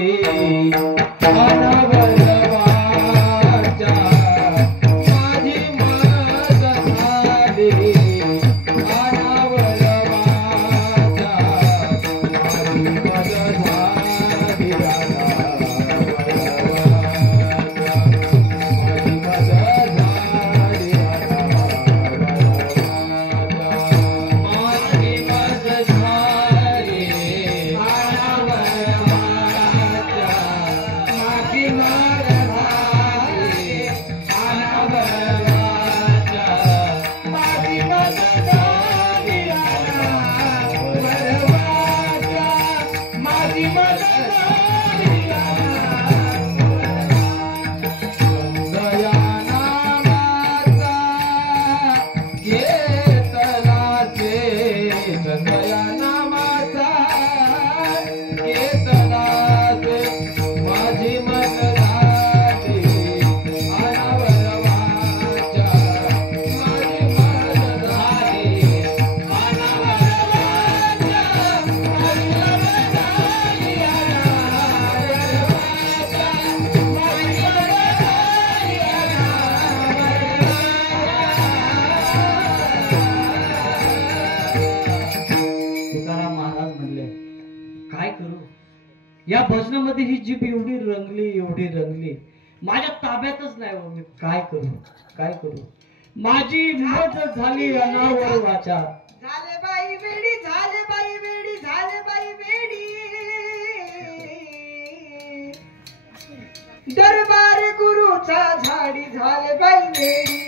या भजनामध्ये ही जीभ एवढी रंगली, एवढी रंगली, माझ्या ताब्यातच नाही हो. मी काय करू, काय करू? माझी मज झाली अनावर वाचा. झाले बाई वेडी, झाले बाई वेडी, झाले बाई वेडी. दरबार गुरुचा झाडी झाले बाई वेडी.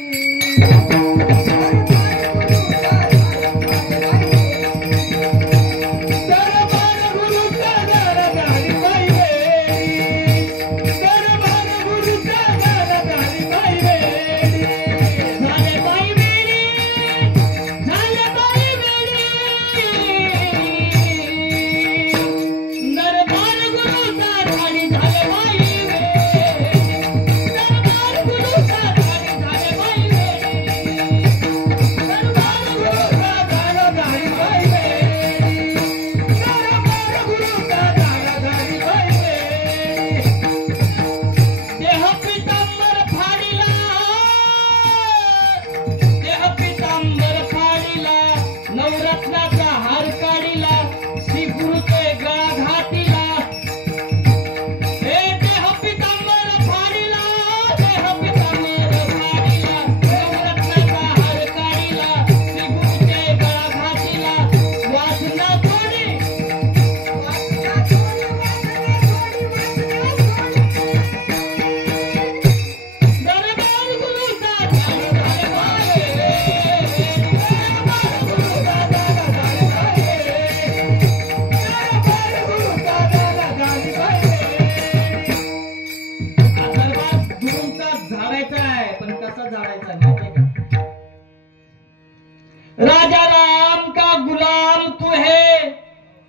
राजा राम का गुलाम तू है,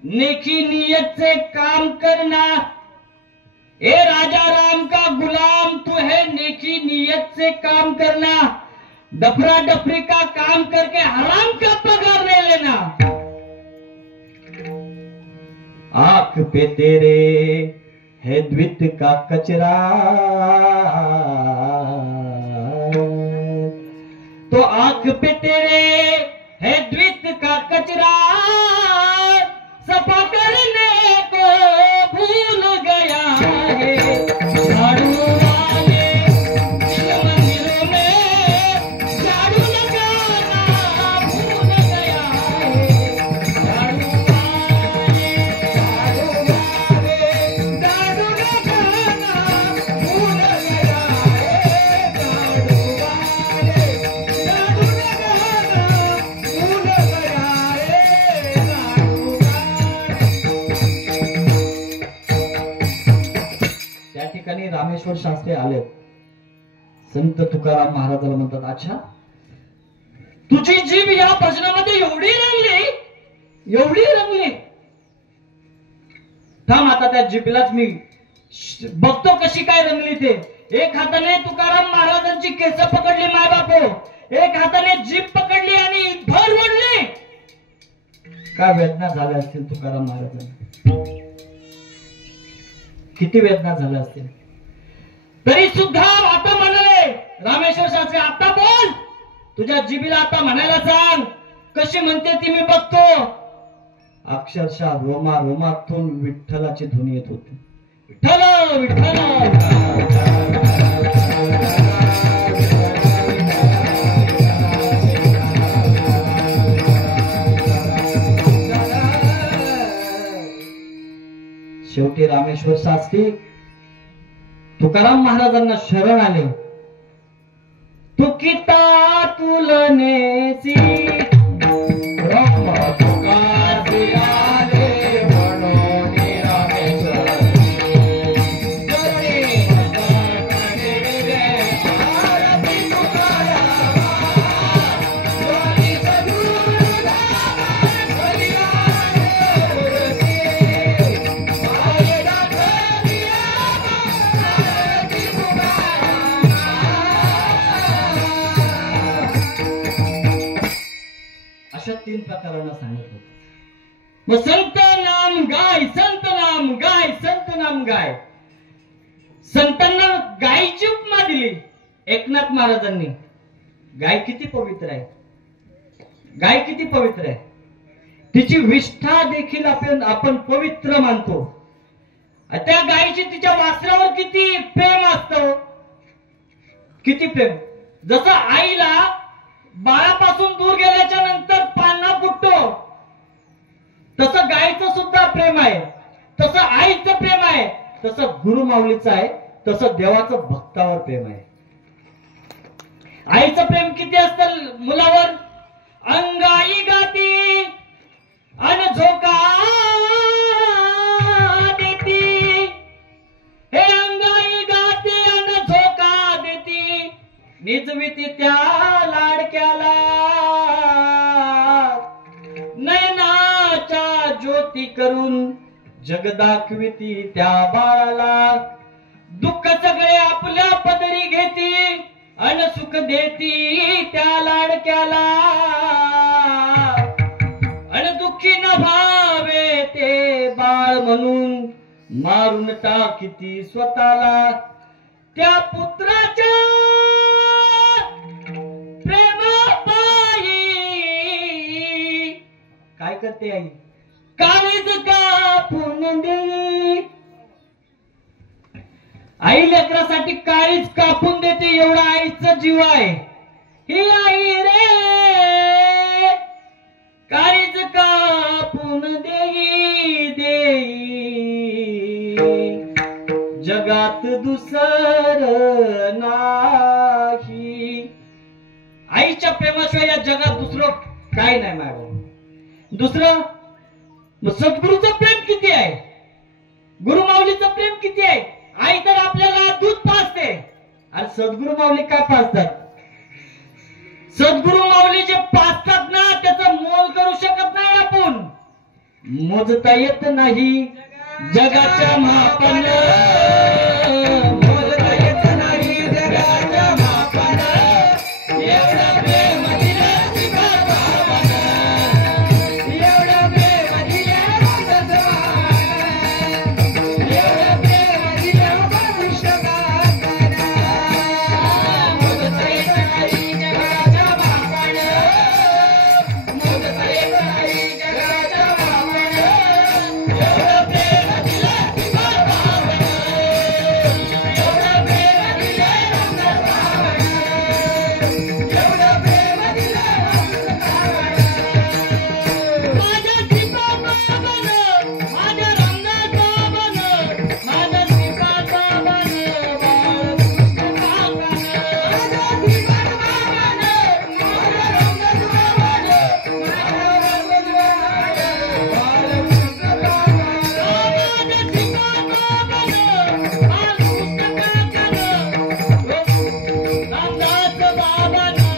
नेकी नियत से काम करना. ए राजा राम का गुलाम, तू है नेकी नियत से काम करना, डफरा डफरी का काम करके हराम का पगार ले लेना। आंख पे तेरे है द्वित का कचरा, तो आंख पे तेरे है द्वित का कचरा, सफा करने को भूल गया है। झाड़ू वाले मंदिरों में झाड़ू लगाना भूल गया है। झाड़ू वाले झाड़ू लगाना भूल गया है। झाड़ू वाले झाड़ू लगाना भूल गया है। त्या ठिकाणी रामेश्वर शास्त्री आले. संत तुकाराम महाराजाला म्हणतात, अच्छा तुझी जीभ या भजनामध्ये एवढी रंगली. थांब आता त्या जीभलाच मी बघतो कशी काय रंगली ते. एक हाताने तुकाराम महाराजांची केस पकडली माय बापो, एक हाताने जीभ पकडली आणि भर ओढली. काय वेदना झाल्या असतील तुकाराम महाराजांना, किती वेदना झाल्या असतील. तरी सुद्धा आता म्हणाले रामेश्वर शास्त्री, आता बोल, तुझ्या जिबीला आता म्हणायला सांग, कशी म्हणते ती मी बघतो. अक्षरशः रोमा रोमातून विठ्ठलाची ध्वनी येत होती. विठ्ठल विठ्ठल. शेवटी रामेश्वर शास्त्री तुकाराम महाराजांना शरण आले. तुकिता तुलनेसी तीन प्रकारांना सांगितलं. मग संत नाम गाय, संत नाम गाय, संत नाम गाय. संतांना गायची उपमा दिली एकनाथ महाराजांनी. गाय किती पवित्र आहे, गाय किती पवित्र आहे. तिची विष्ठा देखील आपण पवित्र मानतो. त्या गायीची तिच्या वासरावर किती प्रेम असतं, किती प्रेम. जसं आईला बाळापासून दूर गेल्याच्या नंतर पाळणा फुटतो, तसं गायीचं सुद्धा प्रेम आहे, तसं आईचं प्रेम आहे, तसं गुरुमाऊलीचं आहे, तसं देवाचं भक्तावर प्रेम आहे. आईचं प्रेम किती असतं मुलावर. अंगाई गाती अन झोका देती, हे अंगाई गाती अन झोका देती, निजविती त्या लाडक्याला, नयनाच्या ज्योती करून जग दाखविती त्या बाळाला. दुःख सगळे आपल्या पदरी घेती अन सुख देती त्या लाडक्याला, अन दुःखी न व्हावे ते बाळ म्हणून मारून टाकीती स्वतःला. त्या पुत्राच्या प्रेमापायी काय करते आई, काळीज कापून देई. आई लेकरासाठी काळीज कापून देते, एवढा आईचा जीव आहे. ही आई रे काळीज कापून देई देई, जगात दुसर नाही. आईच्या प्रेमाशिवाय या जगात दुसरं काय नाही मॅडम. दुसरं सद्गुरूचं प्रेम किती आहे, गुरुमाऊलीचं प्रेम किती आहे. आई तर आपल्याला दूध पाजते, आणि सद्गुरु माऊली काय पाजतात. सद्गुरु माऊली जे पाजतात ना, त्याचं मोल करू शकत नाही आपण, मोजता येत नाही. जगाच्या मापन मोजता येत नाही जगाच्या मापन एवढं प्रेम दिले श्रीपाद बाबानं एवढं प्रेम दिले रामदास बाबानं एवढं प्रेम दिले कृष्णकांतानं मोजता येत नाही जगाच्या मापन मोजता येत नाही जगाच्या मापन एवढं प्रेम दिले श्रीपाद बाबानं एवढं प्रेम दिले रामदास बाबानं एवढं प्रेम दिले रामदास बाबानं माझ्या श्रीपाद बाबानं माझ्या रामदास बाबानं माझ्या श्रीपाद बाबानं बाळकृष्ण काकानं माझ्या श्रीपाद बाबानं माझ्या रामदास बाबानं माझ्या रामदास बाबानं बाळकृष्ण काकानं माझ्या श्रीपाद बाबानं बाळकृष्ण काकानं रामदास बाबानं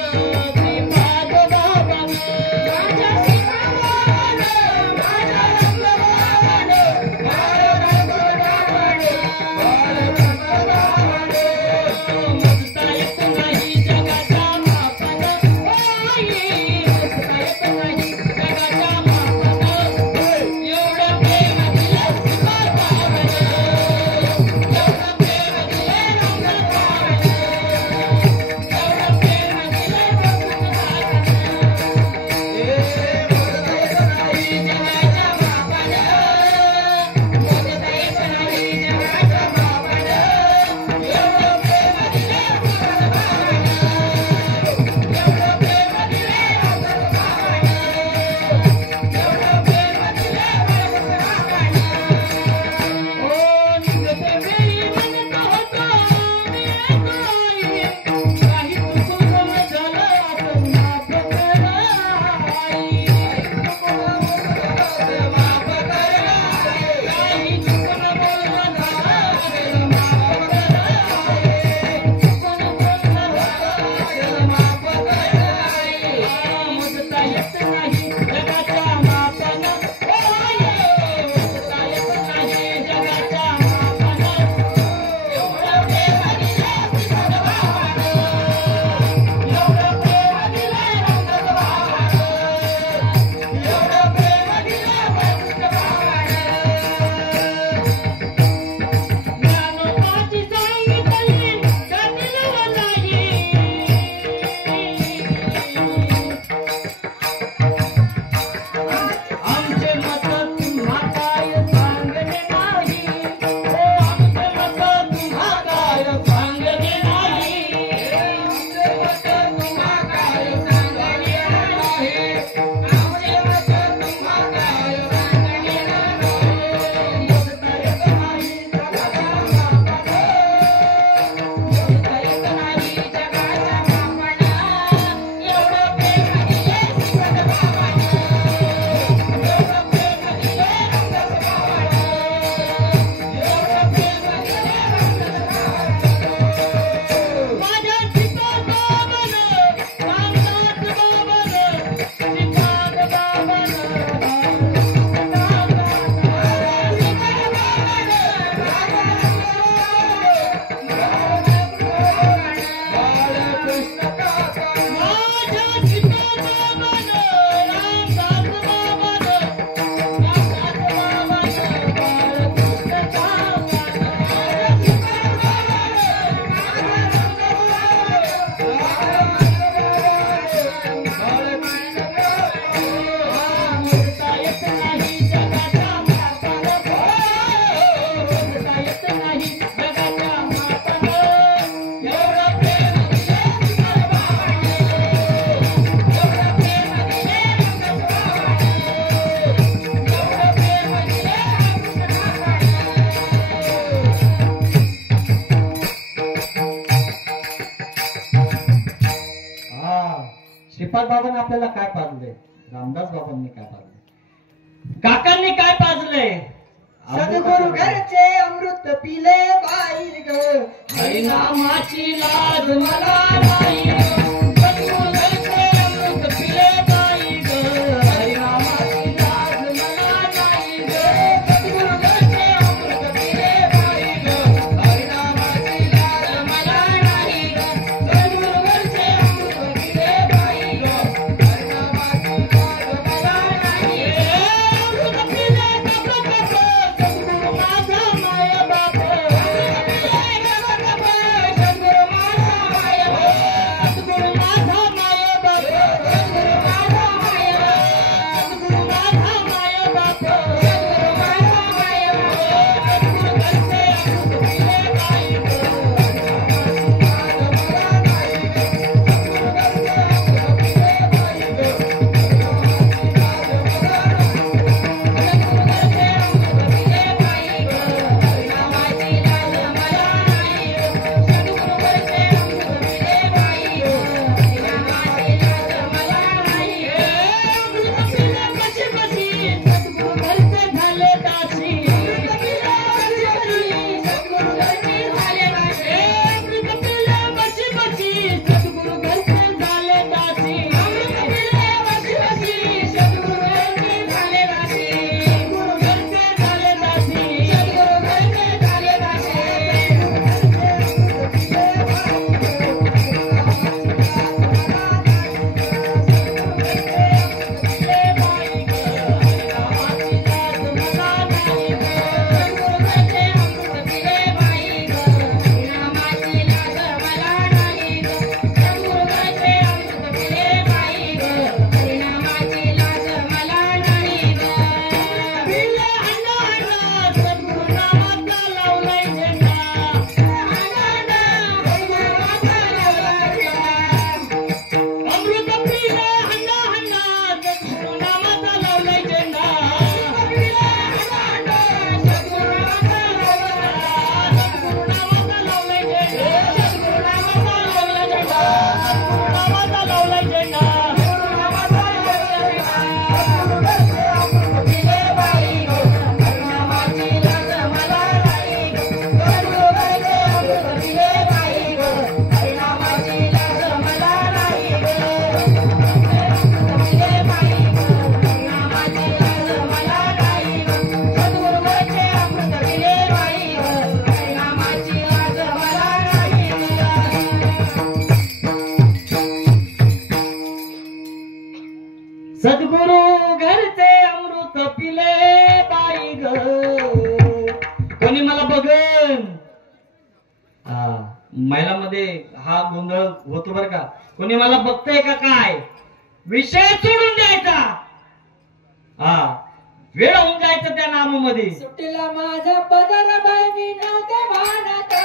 श्रीपाद बाबानं माझ्या श्रीपाद बाबानं माझ्या रामदास बाबानं बाळकृष्ण बाबानं मोजता येत नाही जगाच्या मापन मोजता येत नाही जगाच्या मापन एवढं प्रेम दिले श्रीपाद बाबानं एवढं प्रेम दिले रामदास बाबानं एवढं प्रेम दिले कृष्ण आमचे मत तुम्हा काय सांगणे नाही आमचे मत तुम्हा काय सांगणे नाही आमचे मत तुम्हा काय सांगणे नाही आमचे मत तुम्हा काय सांगणे नाही मोजता येत नाही जगाच्या मापन मोजता येत नाही जगाच्या मापन एवढं प्रेम दिले श्रीपाद बाबानं एवढं प्रेम दिले रामदास बाबानं एवढं प्रेम दिले रामदास बाबानं माझ्या श्रीपाद बाबानं रामदास बाबानं श्रीपाद बाबानं बाळकृष्ण काकानं माझ्या श्रीपाद बाबानं रामदास बाबानं रामदास बाबानं बाळकृष्ण काकानं माझ्या श्रीपाद बाबानं माझ्या रामदास बाबानं मोजता येत नाही जगाच्या मापन मोजता येत नाही जगाच्या मापन एवढं प्रेम दिले श्रीपाद बाबानं एवढं प्रेम दिले रामदास बाबानं एवढं प्रेम दिले कृष्ण काकानं श्रीपाद बाबांनी आपल्याला काय पाजलंय रामदास बाबांनी काय पाजलंय काकांनी काय पाजलंय सद्गुरु घरचे अमृत पिले बाई ग हरिनामाची लाज मला नाही सद्गुरु घरचे अमृत पिले बाई ग हरिनामाची लाज मला नाही ग सद्गुरु घरचे सद्गुरु घरचे अमृत पिले बाई ग, कोणी मला बघन. महिलांमध्ये हा गोंधळ होतो बर का. कोणी मला बघतंय का काय, विषय सोडून द्यायचा. वेळ होऊन जायचं त्या नामामध्ये. सुट्टीला माझा बदल बाई मी नव्हते म्हणत.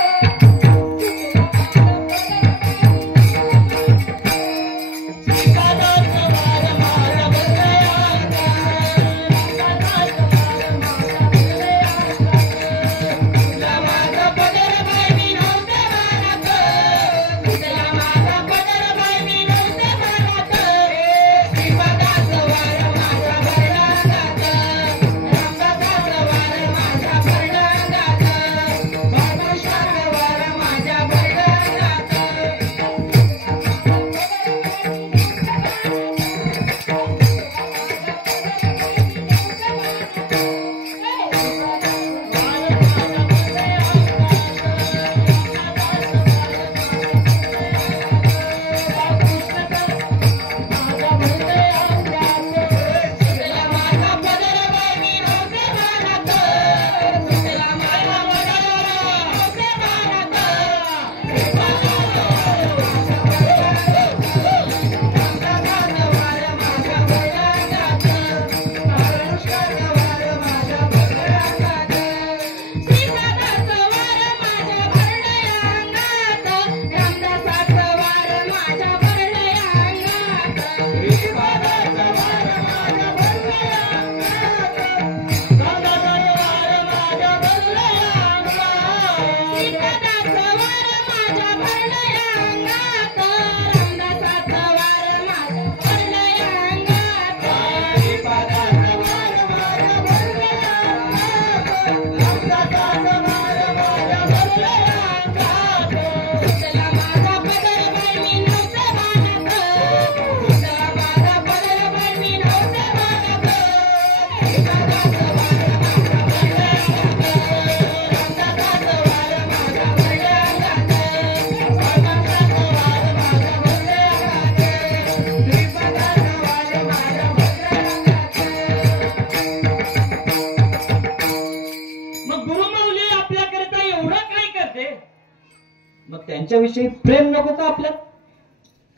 मग त्यांच्याविषयी प्रेम नको का आपल्यात,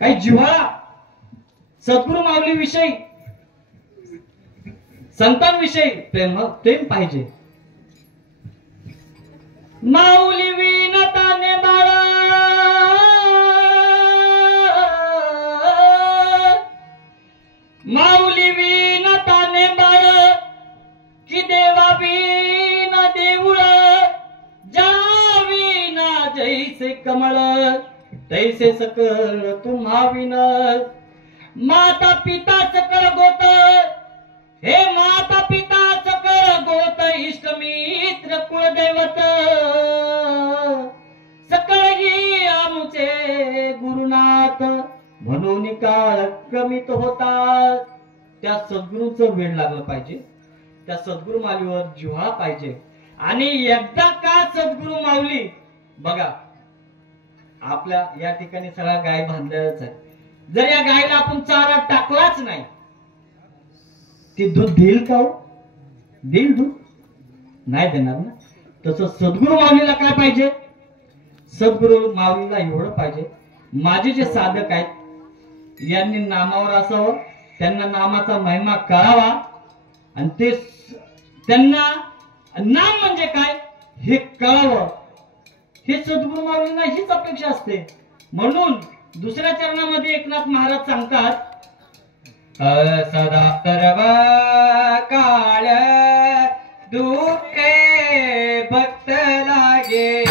काही जिव्हाळा. सद्गुरु माऊली विषयी, संतांविषयी प्रेम पाहिजे. माऊली विनताने बाळा, माऊली विनताने बाळ, की देवा विना देऊळ, जाविना जैसे कमळ, तैसे सकळ तुम्हा विन. माता पिता सकळ गोत, हे माता पिता सकळ गोत, इष्ट मित्र कुळदैवत, सकळ ही आमचे गुरुनाथ, म्हणून काळ क्रमित होता. त्या सद्गुरूचं वेळ लागलं पाहिजे, त्या सद्गुरु माऊलीवर जिव्हाळा पाहिजे. आणि एकदा का सद्गुरु माऊली बघा, आपल्या या ठिकाणी सगळ्या गाय बांधल्याच आहे. जर या गायला आपण चारा टाकलाच नाही, ती दूध देईल का? देईल दूध? नाही देणार ना. तसं सद्गुरु माऊलीला काय पाहिजे? सद्गुरु माऊलीला एवढं पाहिजे, माझे जे साधक आहेत यांनी नामावर असावं, त्यांना नामाचा महिमा कळावा, आणि ते त्यांना नाम म्हणजे काय हे कळावं. हे सद्गुरु माऊलींना हीच अपेक्षा असते. म्हणून दुसऱ्या चरणामध्ये एकनाथ महाराज सांगतात, सदा सर्व काळ दुखे भक्त लागे,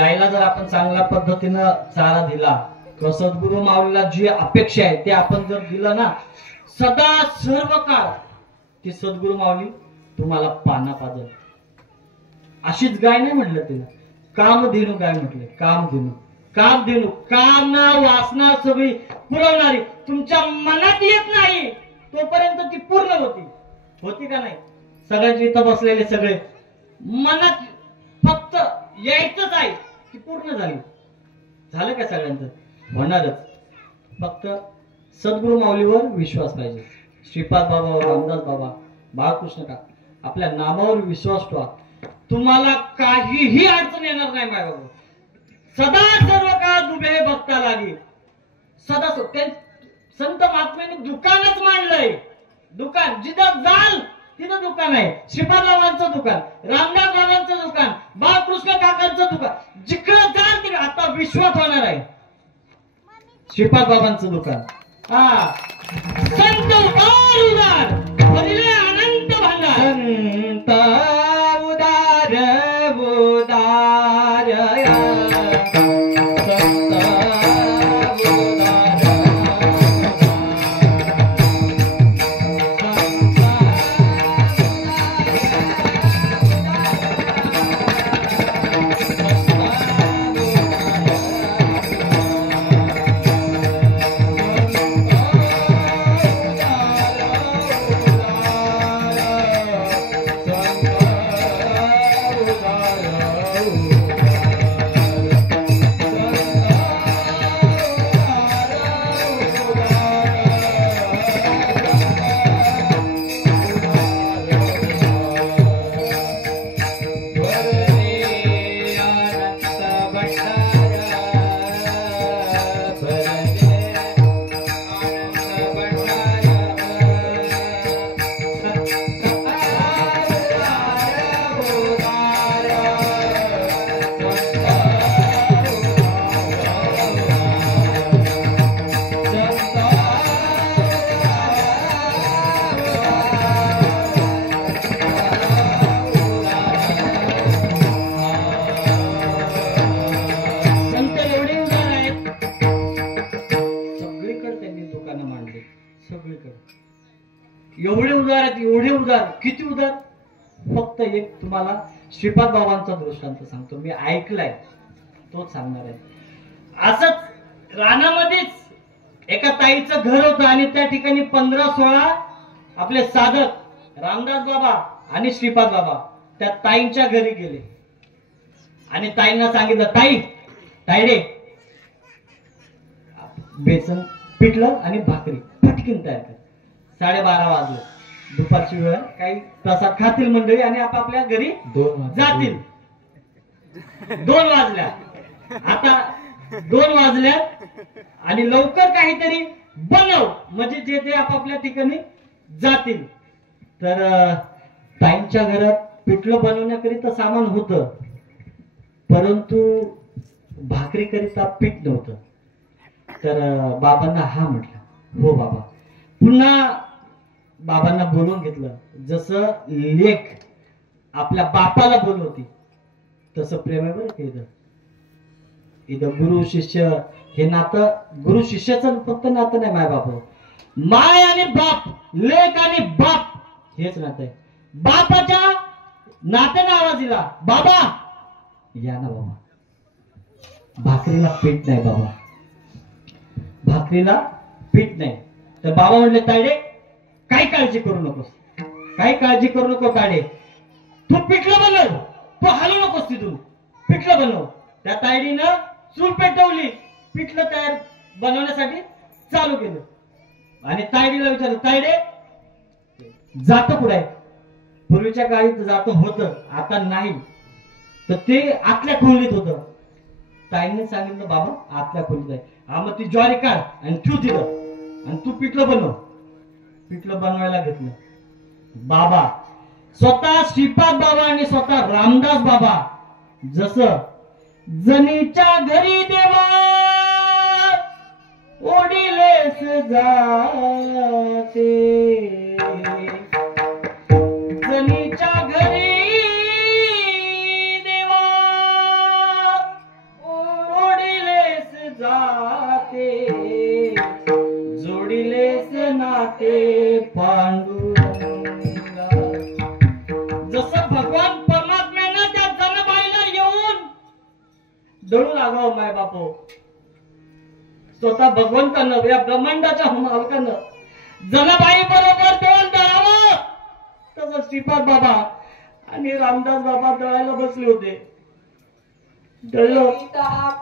गायला जर आपण चांगल्या पद्धतीनं चारा दिला किंवा सद्गुरु माऊलीला जी अपेक्षा आहे ते आपण जर दिलं ना, सदा सर्व काळ ती सद्गुरु माऊली तुम्हाला पाना पाजल. अशीच गाय नाही म्हटलं तिला, कामधेनू गाय म्हटले. कामधेनू, कामधेनू, कामना वासना सगळी पुरवणारी. तुमच्या मनात येत नाही तोपर्यंत ती पूर्ण होती का नाही? सगळ्यांचे इथं बसलेले सगळे मनात फक्त यायचंच आहे ती पूर्ण झाली. झालं का सगळ्यांचं? होणारच. फक्त सद्गुरु माऊलीवर विश्वास पाहिजे. श्रीपाद बाबा, रामदास बाबा, बाळकृष्ण का आपल्या नामावर विश्वास ठेवा. तुम्हाला काहीही अडचण येणार नाही माय बाबा. सदा सर्व काळ दुबे भक्ता लागी. सदा संत महात्म्याने दुकानच मांडलंय. दुकान जिथं जाल तिथं दुकान आहे. श्रीपाद बाबांचं दुकान, रामदास बाबांचं दुकान, बाळकृष्ण काकांचं दुकान. जिकडं जाल तिकडे आता विश्वास होणार आहे. श्रीपाद बाबांचं दुकान. हा संत उदार भरिले अनंत भांडार. संत उदार उदार एवढे उदार आहेत, एवढे उदार. किती उदार? फक्त एक तुम्हाला श्रीपाद बाबांचा दृष्टांत सांगतो, मी ऐकलाय तोच सांगणार आहे. असंच रानामध्येच एका ताईचं घर होतं आणि त्या ठिकाणी 15-16 आपले साधक रामदास बाबा आणि श्रीपाद बाबा त्या ताईंच्या घरी गेले आणि ताईंना सांगितलं, ताईडे बेसन पिठलं आणि भाकरी पटकीन तयार कर. 12:30 वाजले, दुपारची वेळ. काही प्रसाद खातील मंडळी आणि आपापल्या घरी जातील. 2 वाजल्या. आता 2 वाजल्यात आणि लवकर काहीतरी बनव म्हणजे जे ते आपापल्या ठिकाणी जातील. तर ताईंच्या घरात पिठलं बनवण्याकरिता सामान होतं, परंतु भाकरी करिता पीठ नव्हतं. तर बाबांना हा म्हटलं, हो बाबा. पुन्हा बाबांना बोलवून घेतलं. जसं लेक आपल्या बापाला बोलवती तसं प्रेम आहे बरं का इथं. इथं गुरु शिष्य हे नातं, गुरु शिष्याचं फक्त नातं नाही, माय बाप, माय आणि बाप, लेक आणि बाप हेच नातं आहे. बापाच्या नात्याने आवाज दिला, बाबा या ना बाबा. भाकरीला पीठ नाही बाबा, भाकरीला पीठ नाही. तर बाबा म्हटले, तायडे काही काळजी करू नकोस, काही काळजी करू नको तायडे, तू पिठलं बनव, तू हलू नकोस तिथून, पिठलं बनव. त्या तायडीनं चूल पेटवली, पिठलं तयार बनवण्यासाठी चालू केलं आणि तायडीला विचारलं, तायडे जात कुठे आहे? पूर्वीच्या काळी जात होतं, आता नाही. तर ते आतल्या खोलीत होतं. ताईने सांगितलं, बाबा आतल्या खोलीत आहे. हा मग ती ज्वारी काढ आणि ठेव तिथं आणि तू पिठलं बनव. पिठलं बनवायला घेतलं. बाबा स्वतः श्रीपाद बाबा आणि स्वतः रामदास बाबा जसं जनीच्या घरी देवा ओढिलेस जाते, जनीच्या घरी देवा दळू लागावं माय बापो. स्वतः भगवंतानं या ब्रह्मांडाच्या मालकानं जनाबाई बरोबर दळण दळावं. तसं श्रीपाद बाबा आणि रामदास बाबा दळायला बसले होते. दळलं.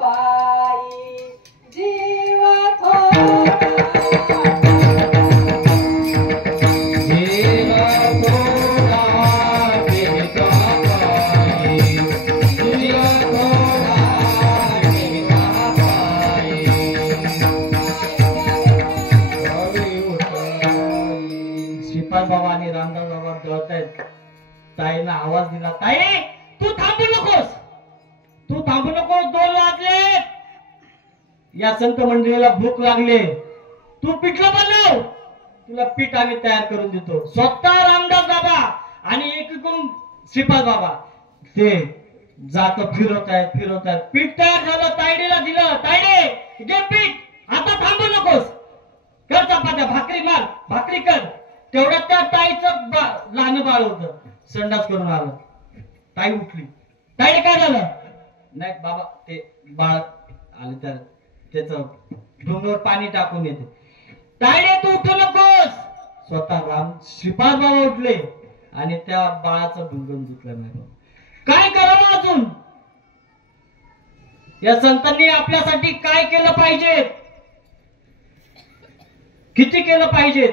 पायी जीव थोडा बाबा आणि रामदास बाबा दळतायत. ताईनं आवाज दिला, ताई तू थांबू नकोस, तू थांबू नकोस, 2 वाजले. या संत मंडळीला भूक लागले, तू पिठलं बनव, तुला पीठ आम्ही तयार करून देतो. स्वतः रामदास बाबा आणि एकीकडून श्रीपाद बाबा ते जात फिरवत आहेत. पीठ तयार झालं, तायडीला दिलं. तायडे घे पीठ, आता थांबू नकोस, कर चपात्या, भाकरी मार, भाकरी कर. तेवढ्यात त्या ताईचं लहान बाळ होतं, संडास करून आलं. ताई उठली. ताईने काय झालं? नाही बाबा ते बाळ आले तर त्याच डोंगर पाणी टाकून येते. ताईने तू उठू नकोस. स्वतः श्रीपाद बाबा उठले आणि त्या बाळाचं ढुंगण धुतलं. नाही काय करावं अजून? या संतांनी आपल्यासाठी काय केलं पाहिजे, किती केलं पाहिजे?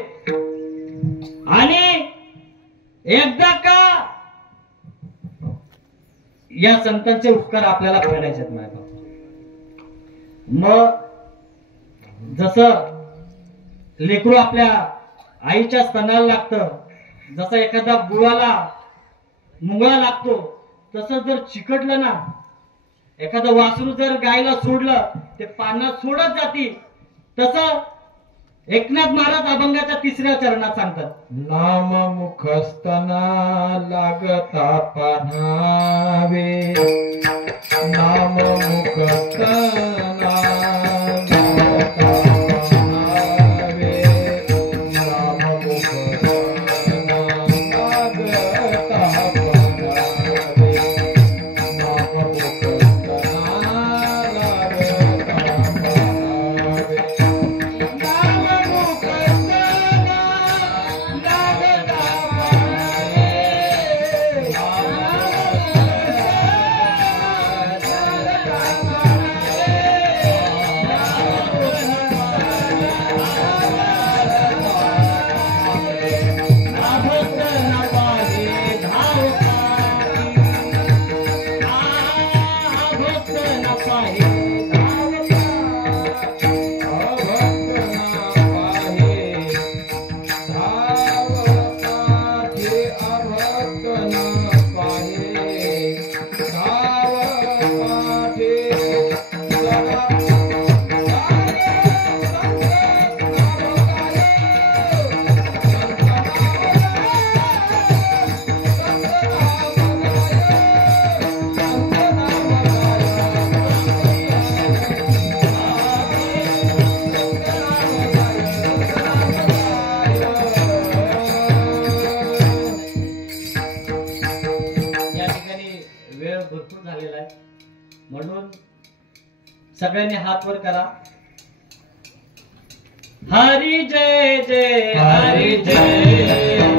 आणि एकदा का या संतांचे उपकार आपल्याला फेडायचे नाही. मग जसं लेकरू आपल्या आईच्या स्तनाला लागतं, जसं एखादा गुळाला मुंगळा लागतो, तसं जर चिकटलं ना, एखादं वासरू जर गायला सोडलं ते पानं सोडत जाती. तसं एकनाथ महाराज अभंगाच्या 3ऱ्या चरणात सांगतात, नाम मुखस्तना लागता पानावे, नाम मुखस्तना लागता पानावे, नाम मुखस्तना लागता पानावे, नाम मुखस्तना लागता पानावे. म्हणून सगळ्यांनी हात वर करा. हरी जय जय, हरी जय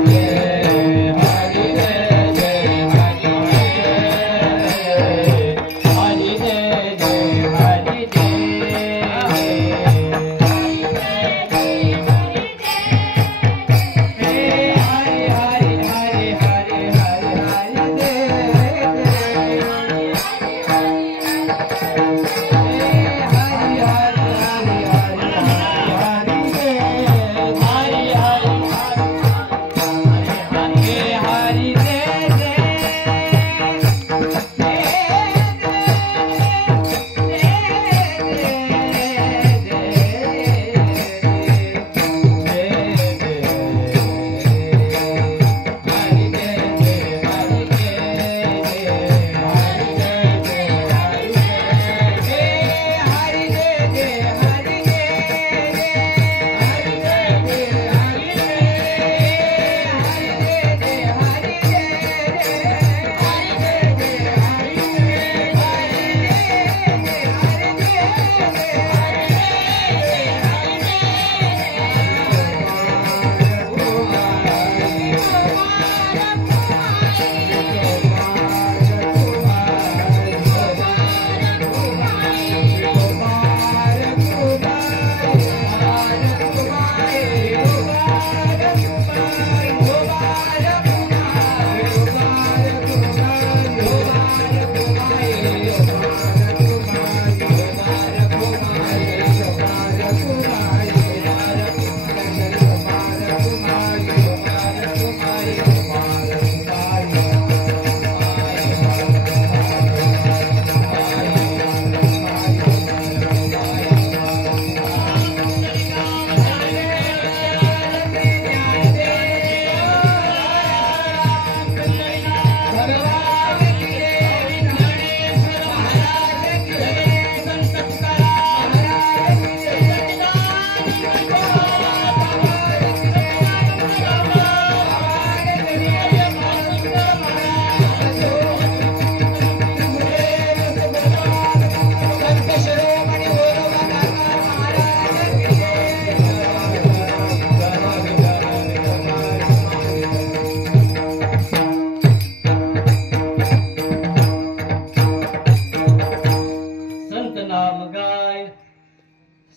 जय, हरी जय जय, हरी जय जय, हरी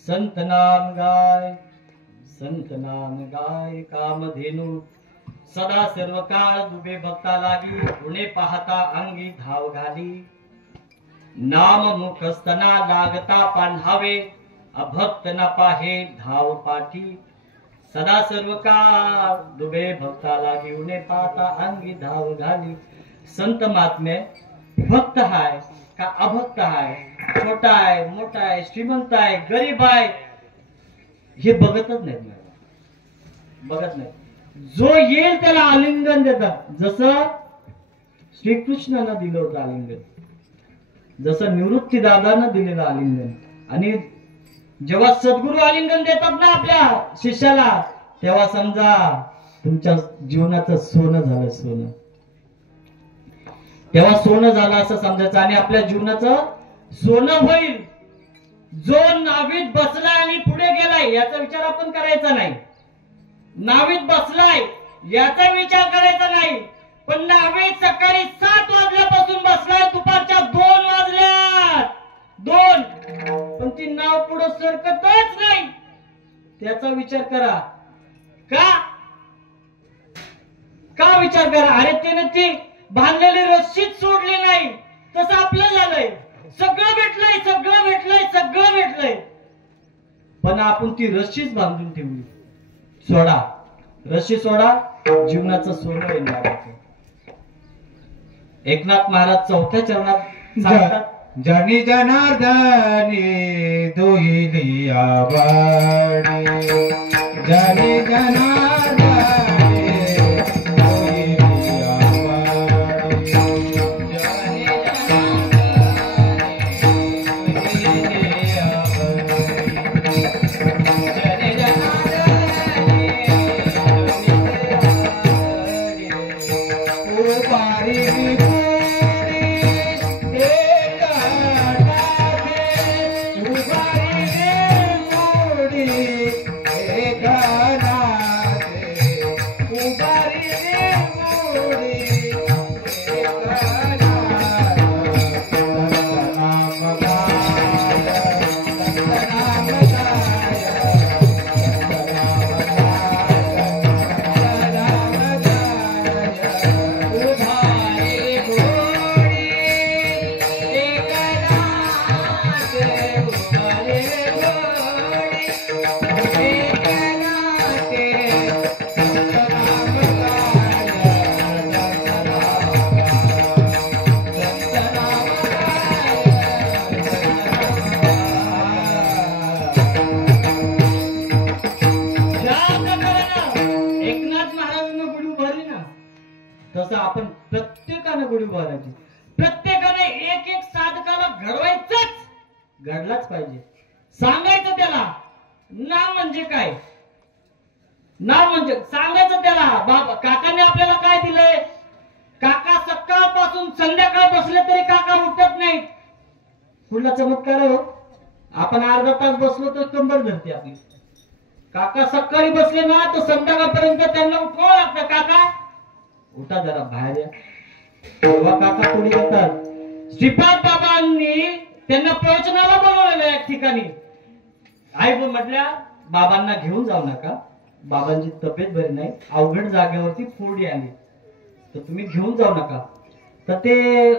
संत नाम गाय, संत नाम गाय कामधेनु सदा सर्व काळ दुबे भक्ता लागी, पुणे पाहता अंगी धाव घाली. नाम मुख स्तना लागता पांढावे, अभक्त न पाहे धाव पाठी. सदा सर्व काळ दुबे भक्ता लागी, उणे पाहता अंगी धाव घाली. संत महात्मे भक्त हाय का अभक्त हाय, छोटा आहे मोठा आहे, श्रीमंत आहे गरीब आहे, हे बघतच नाहीत मला, बघत नाही. जो येईल त्याला आलिंगन देतात. जसं श्रीकृष्णानं दिलं होतं आलिंगन, जसं निवृत्ती दादानं दिलेलं आलिंगन. आणि जेव्हा सद्गुरु आलिंगन देतात ना आपल्या शिष्याला, तेव्हा समजा तुमच्या जीवनाचं सोनं झालं, सोनं. तेव्हा सोनं झालं असं समजायचं आणि आपल्या जीवनाचं सोनं होईल. जो नावीत बसलाय आणि पुढे गेलाय याचा विचार आपण करायचा नाही. नावीत बसलाय याचा विचार करायचा नाही, पण नावीत सकाळी 7 वाजल्यापासून बसलाय, दुपारच्या 2 वाजल्यात 2, पण ती नाव पुढे सरकतच नाही, त्याचा विचार करा. का विचार करा? अरे त्याने ती बांधलेली रस्सीच सोडली नाही. तसं आपलं झालंय, सगळं भेटलंय, सगळं भेटलंय, सगळं भेटलंय, पण आपण ती रस्सीच बांधून ठेवली. सोडा, रस्सी सोडा, जीवनाचं सोनं येणार. एकनाथ महाराज 4थ्या चरणात सांगतात, जनी जनार्दनी दोहिली आवाडी, जनी जनार्दनी दोहिली आवाडी, जनी तसं आपण प्रत्येकानं गुढी उभारायची. प्रत्येकाने एक एक साधकाला घडवायचंच, घडलाच पाहिजे. सांगायचं त्याला नाम म्हणजे काय, नाम म्हणजे सांगायचं त्याला. बाबा काकाने आपल्याला काय दिलंय? काका सकाळपासून संध्याकाळ बसले तरी काका उठत नाहीत. कुठला चमत्कार हो? आपण अर्धा तास बसलो तर कंबर धरते आपली. काका सकाळी बसले ना तर संध्याकाळपर्यंत त्यांना उठवावं लागतं. काका उठा जरा बाहेर या. तेव्हा काका पुढे येतात. श्रीपाद बाबांनी त्यांना प्रवचनाला बोलवलेलं एक ठिकाणी. आई म्हटल्या बाबांना घेऊन जाऊ नका, बाबांची तब्येत बरी नाही, अवघड जागेवरती फोडी आली, तर तुम्ही घेऊन जाऊ नका. तर ते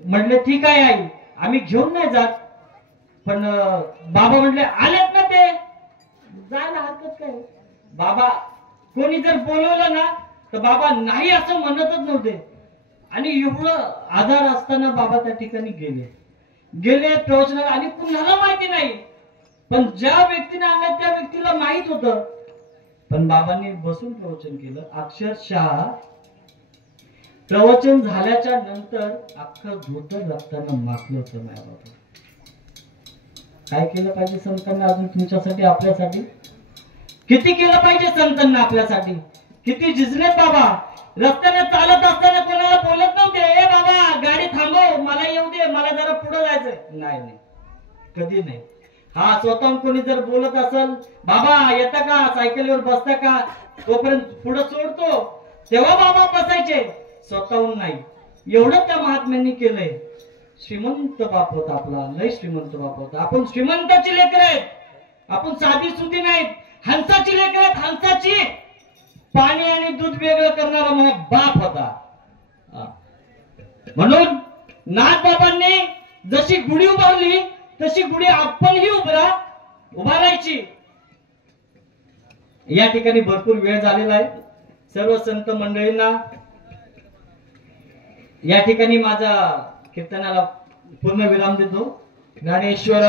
म्हणले ठीक आहे आई, आम्ही घेऊन नाही जात. पण बाबा म्हणले आलेत ना ते, जायला हरकत काय. बाबा कोणी जर बोलवलं ना तर बाबा नाही असं म्हणतच नव्हते. आणि एवढं आधार असताना बाबा त्या ठिकाणी गेले प्रवचनाला. आणि कुणाला माहिती नाही, पण ज्या व्यक्तीने आणलं त्या व्यक्तीला माहित होतं. पण बाबांनी बसून प्रवचन केलं. अक्षरशः प्रवचन झाल्याच्या नंतर अख्खं धोतर रक्तानं माखलं होतं. माझ्या बाबा काय केलं पाहिजे संतांना अजून तुमच्यासाठी, आपल्यासाठी किती केलं पाहिजे संतांना आपल्यासाठी. किती झिजलेत बाबा. रस्त्याने चालत असताना कोणाला बोलत नव्हते, ए बाबा गाडी थांबव, मला येऊ दे, मला जरा पुढे जायचंय. नाही नाही, कधी नाही. हा स्वतःहून कोणी जर बोलत असेल, बाबा येता का, सायकलीवर बसता का, तोपर्यंत पुढे सोडतो, तेव्हा बाबा बसायचे. स्वतःहून नाही. एवढं त्या महात्म्यांनी केलंय. श्रीमंत बाप होता आपला, लय श्रीमंत बाप होता. आपण श्रीमंताची लेकर आहेत. आपण साधी सुधी नाहीत, हंसाची लेकर आहेत, हंसाची. पाणी आणि दूध वेगळं करणारा माझा बाप होता. म्हणून नाथबाबांनी जशी गुढी उभारली तशी गुढी आपणही उभारायची. या ठिकाणी भरपूर वेळ झालेला आहे. सर्व संत मंडळींना या ठिकाणी माझ्या कीर्तनाला पूर्ण विराम देतो. ज्ञानेश्वर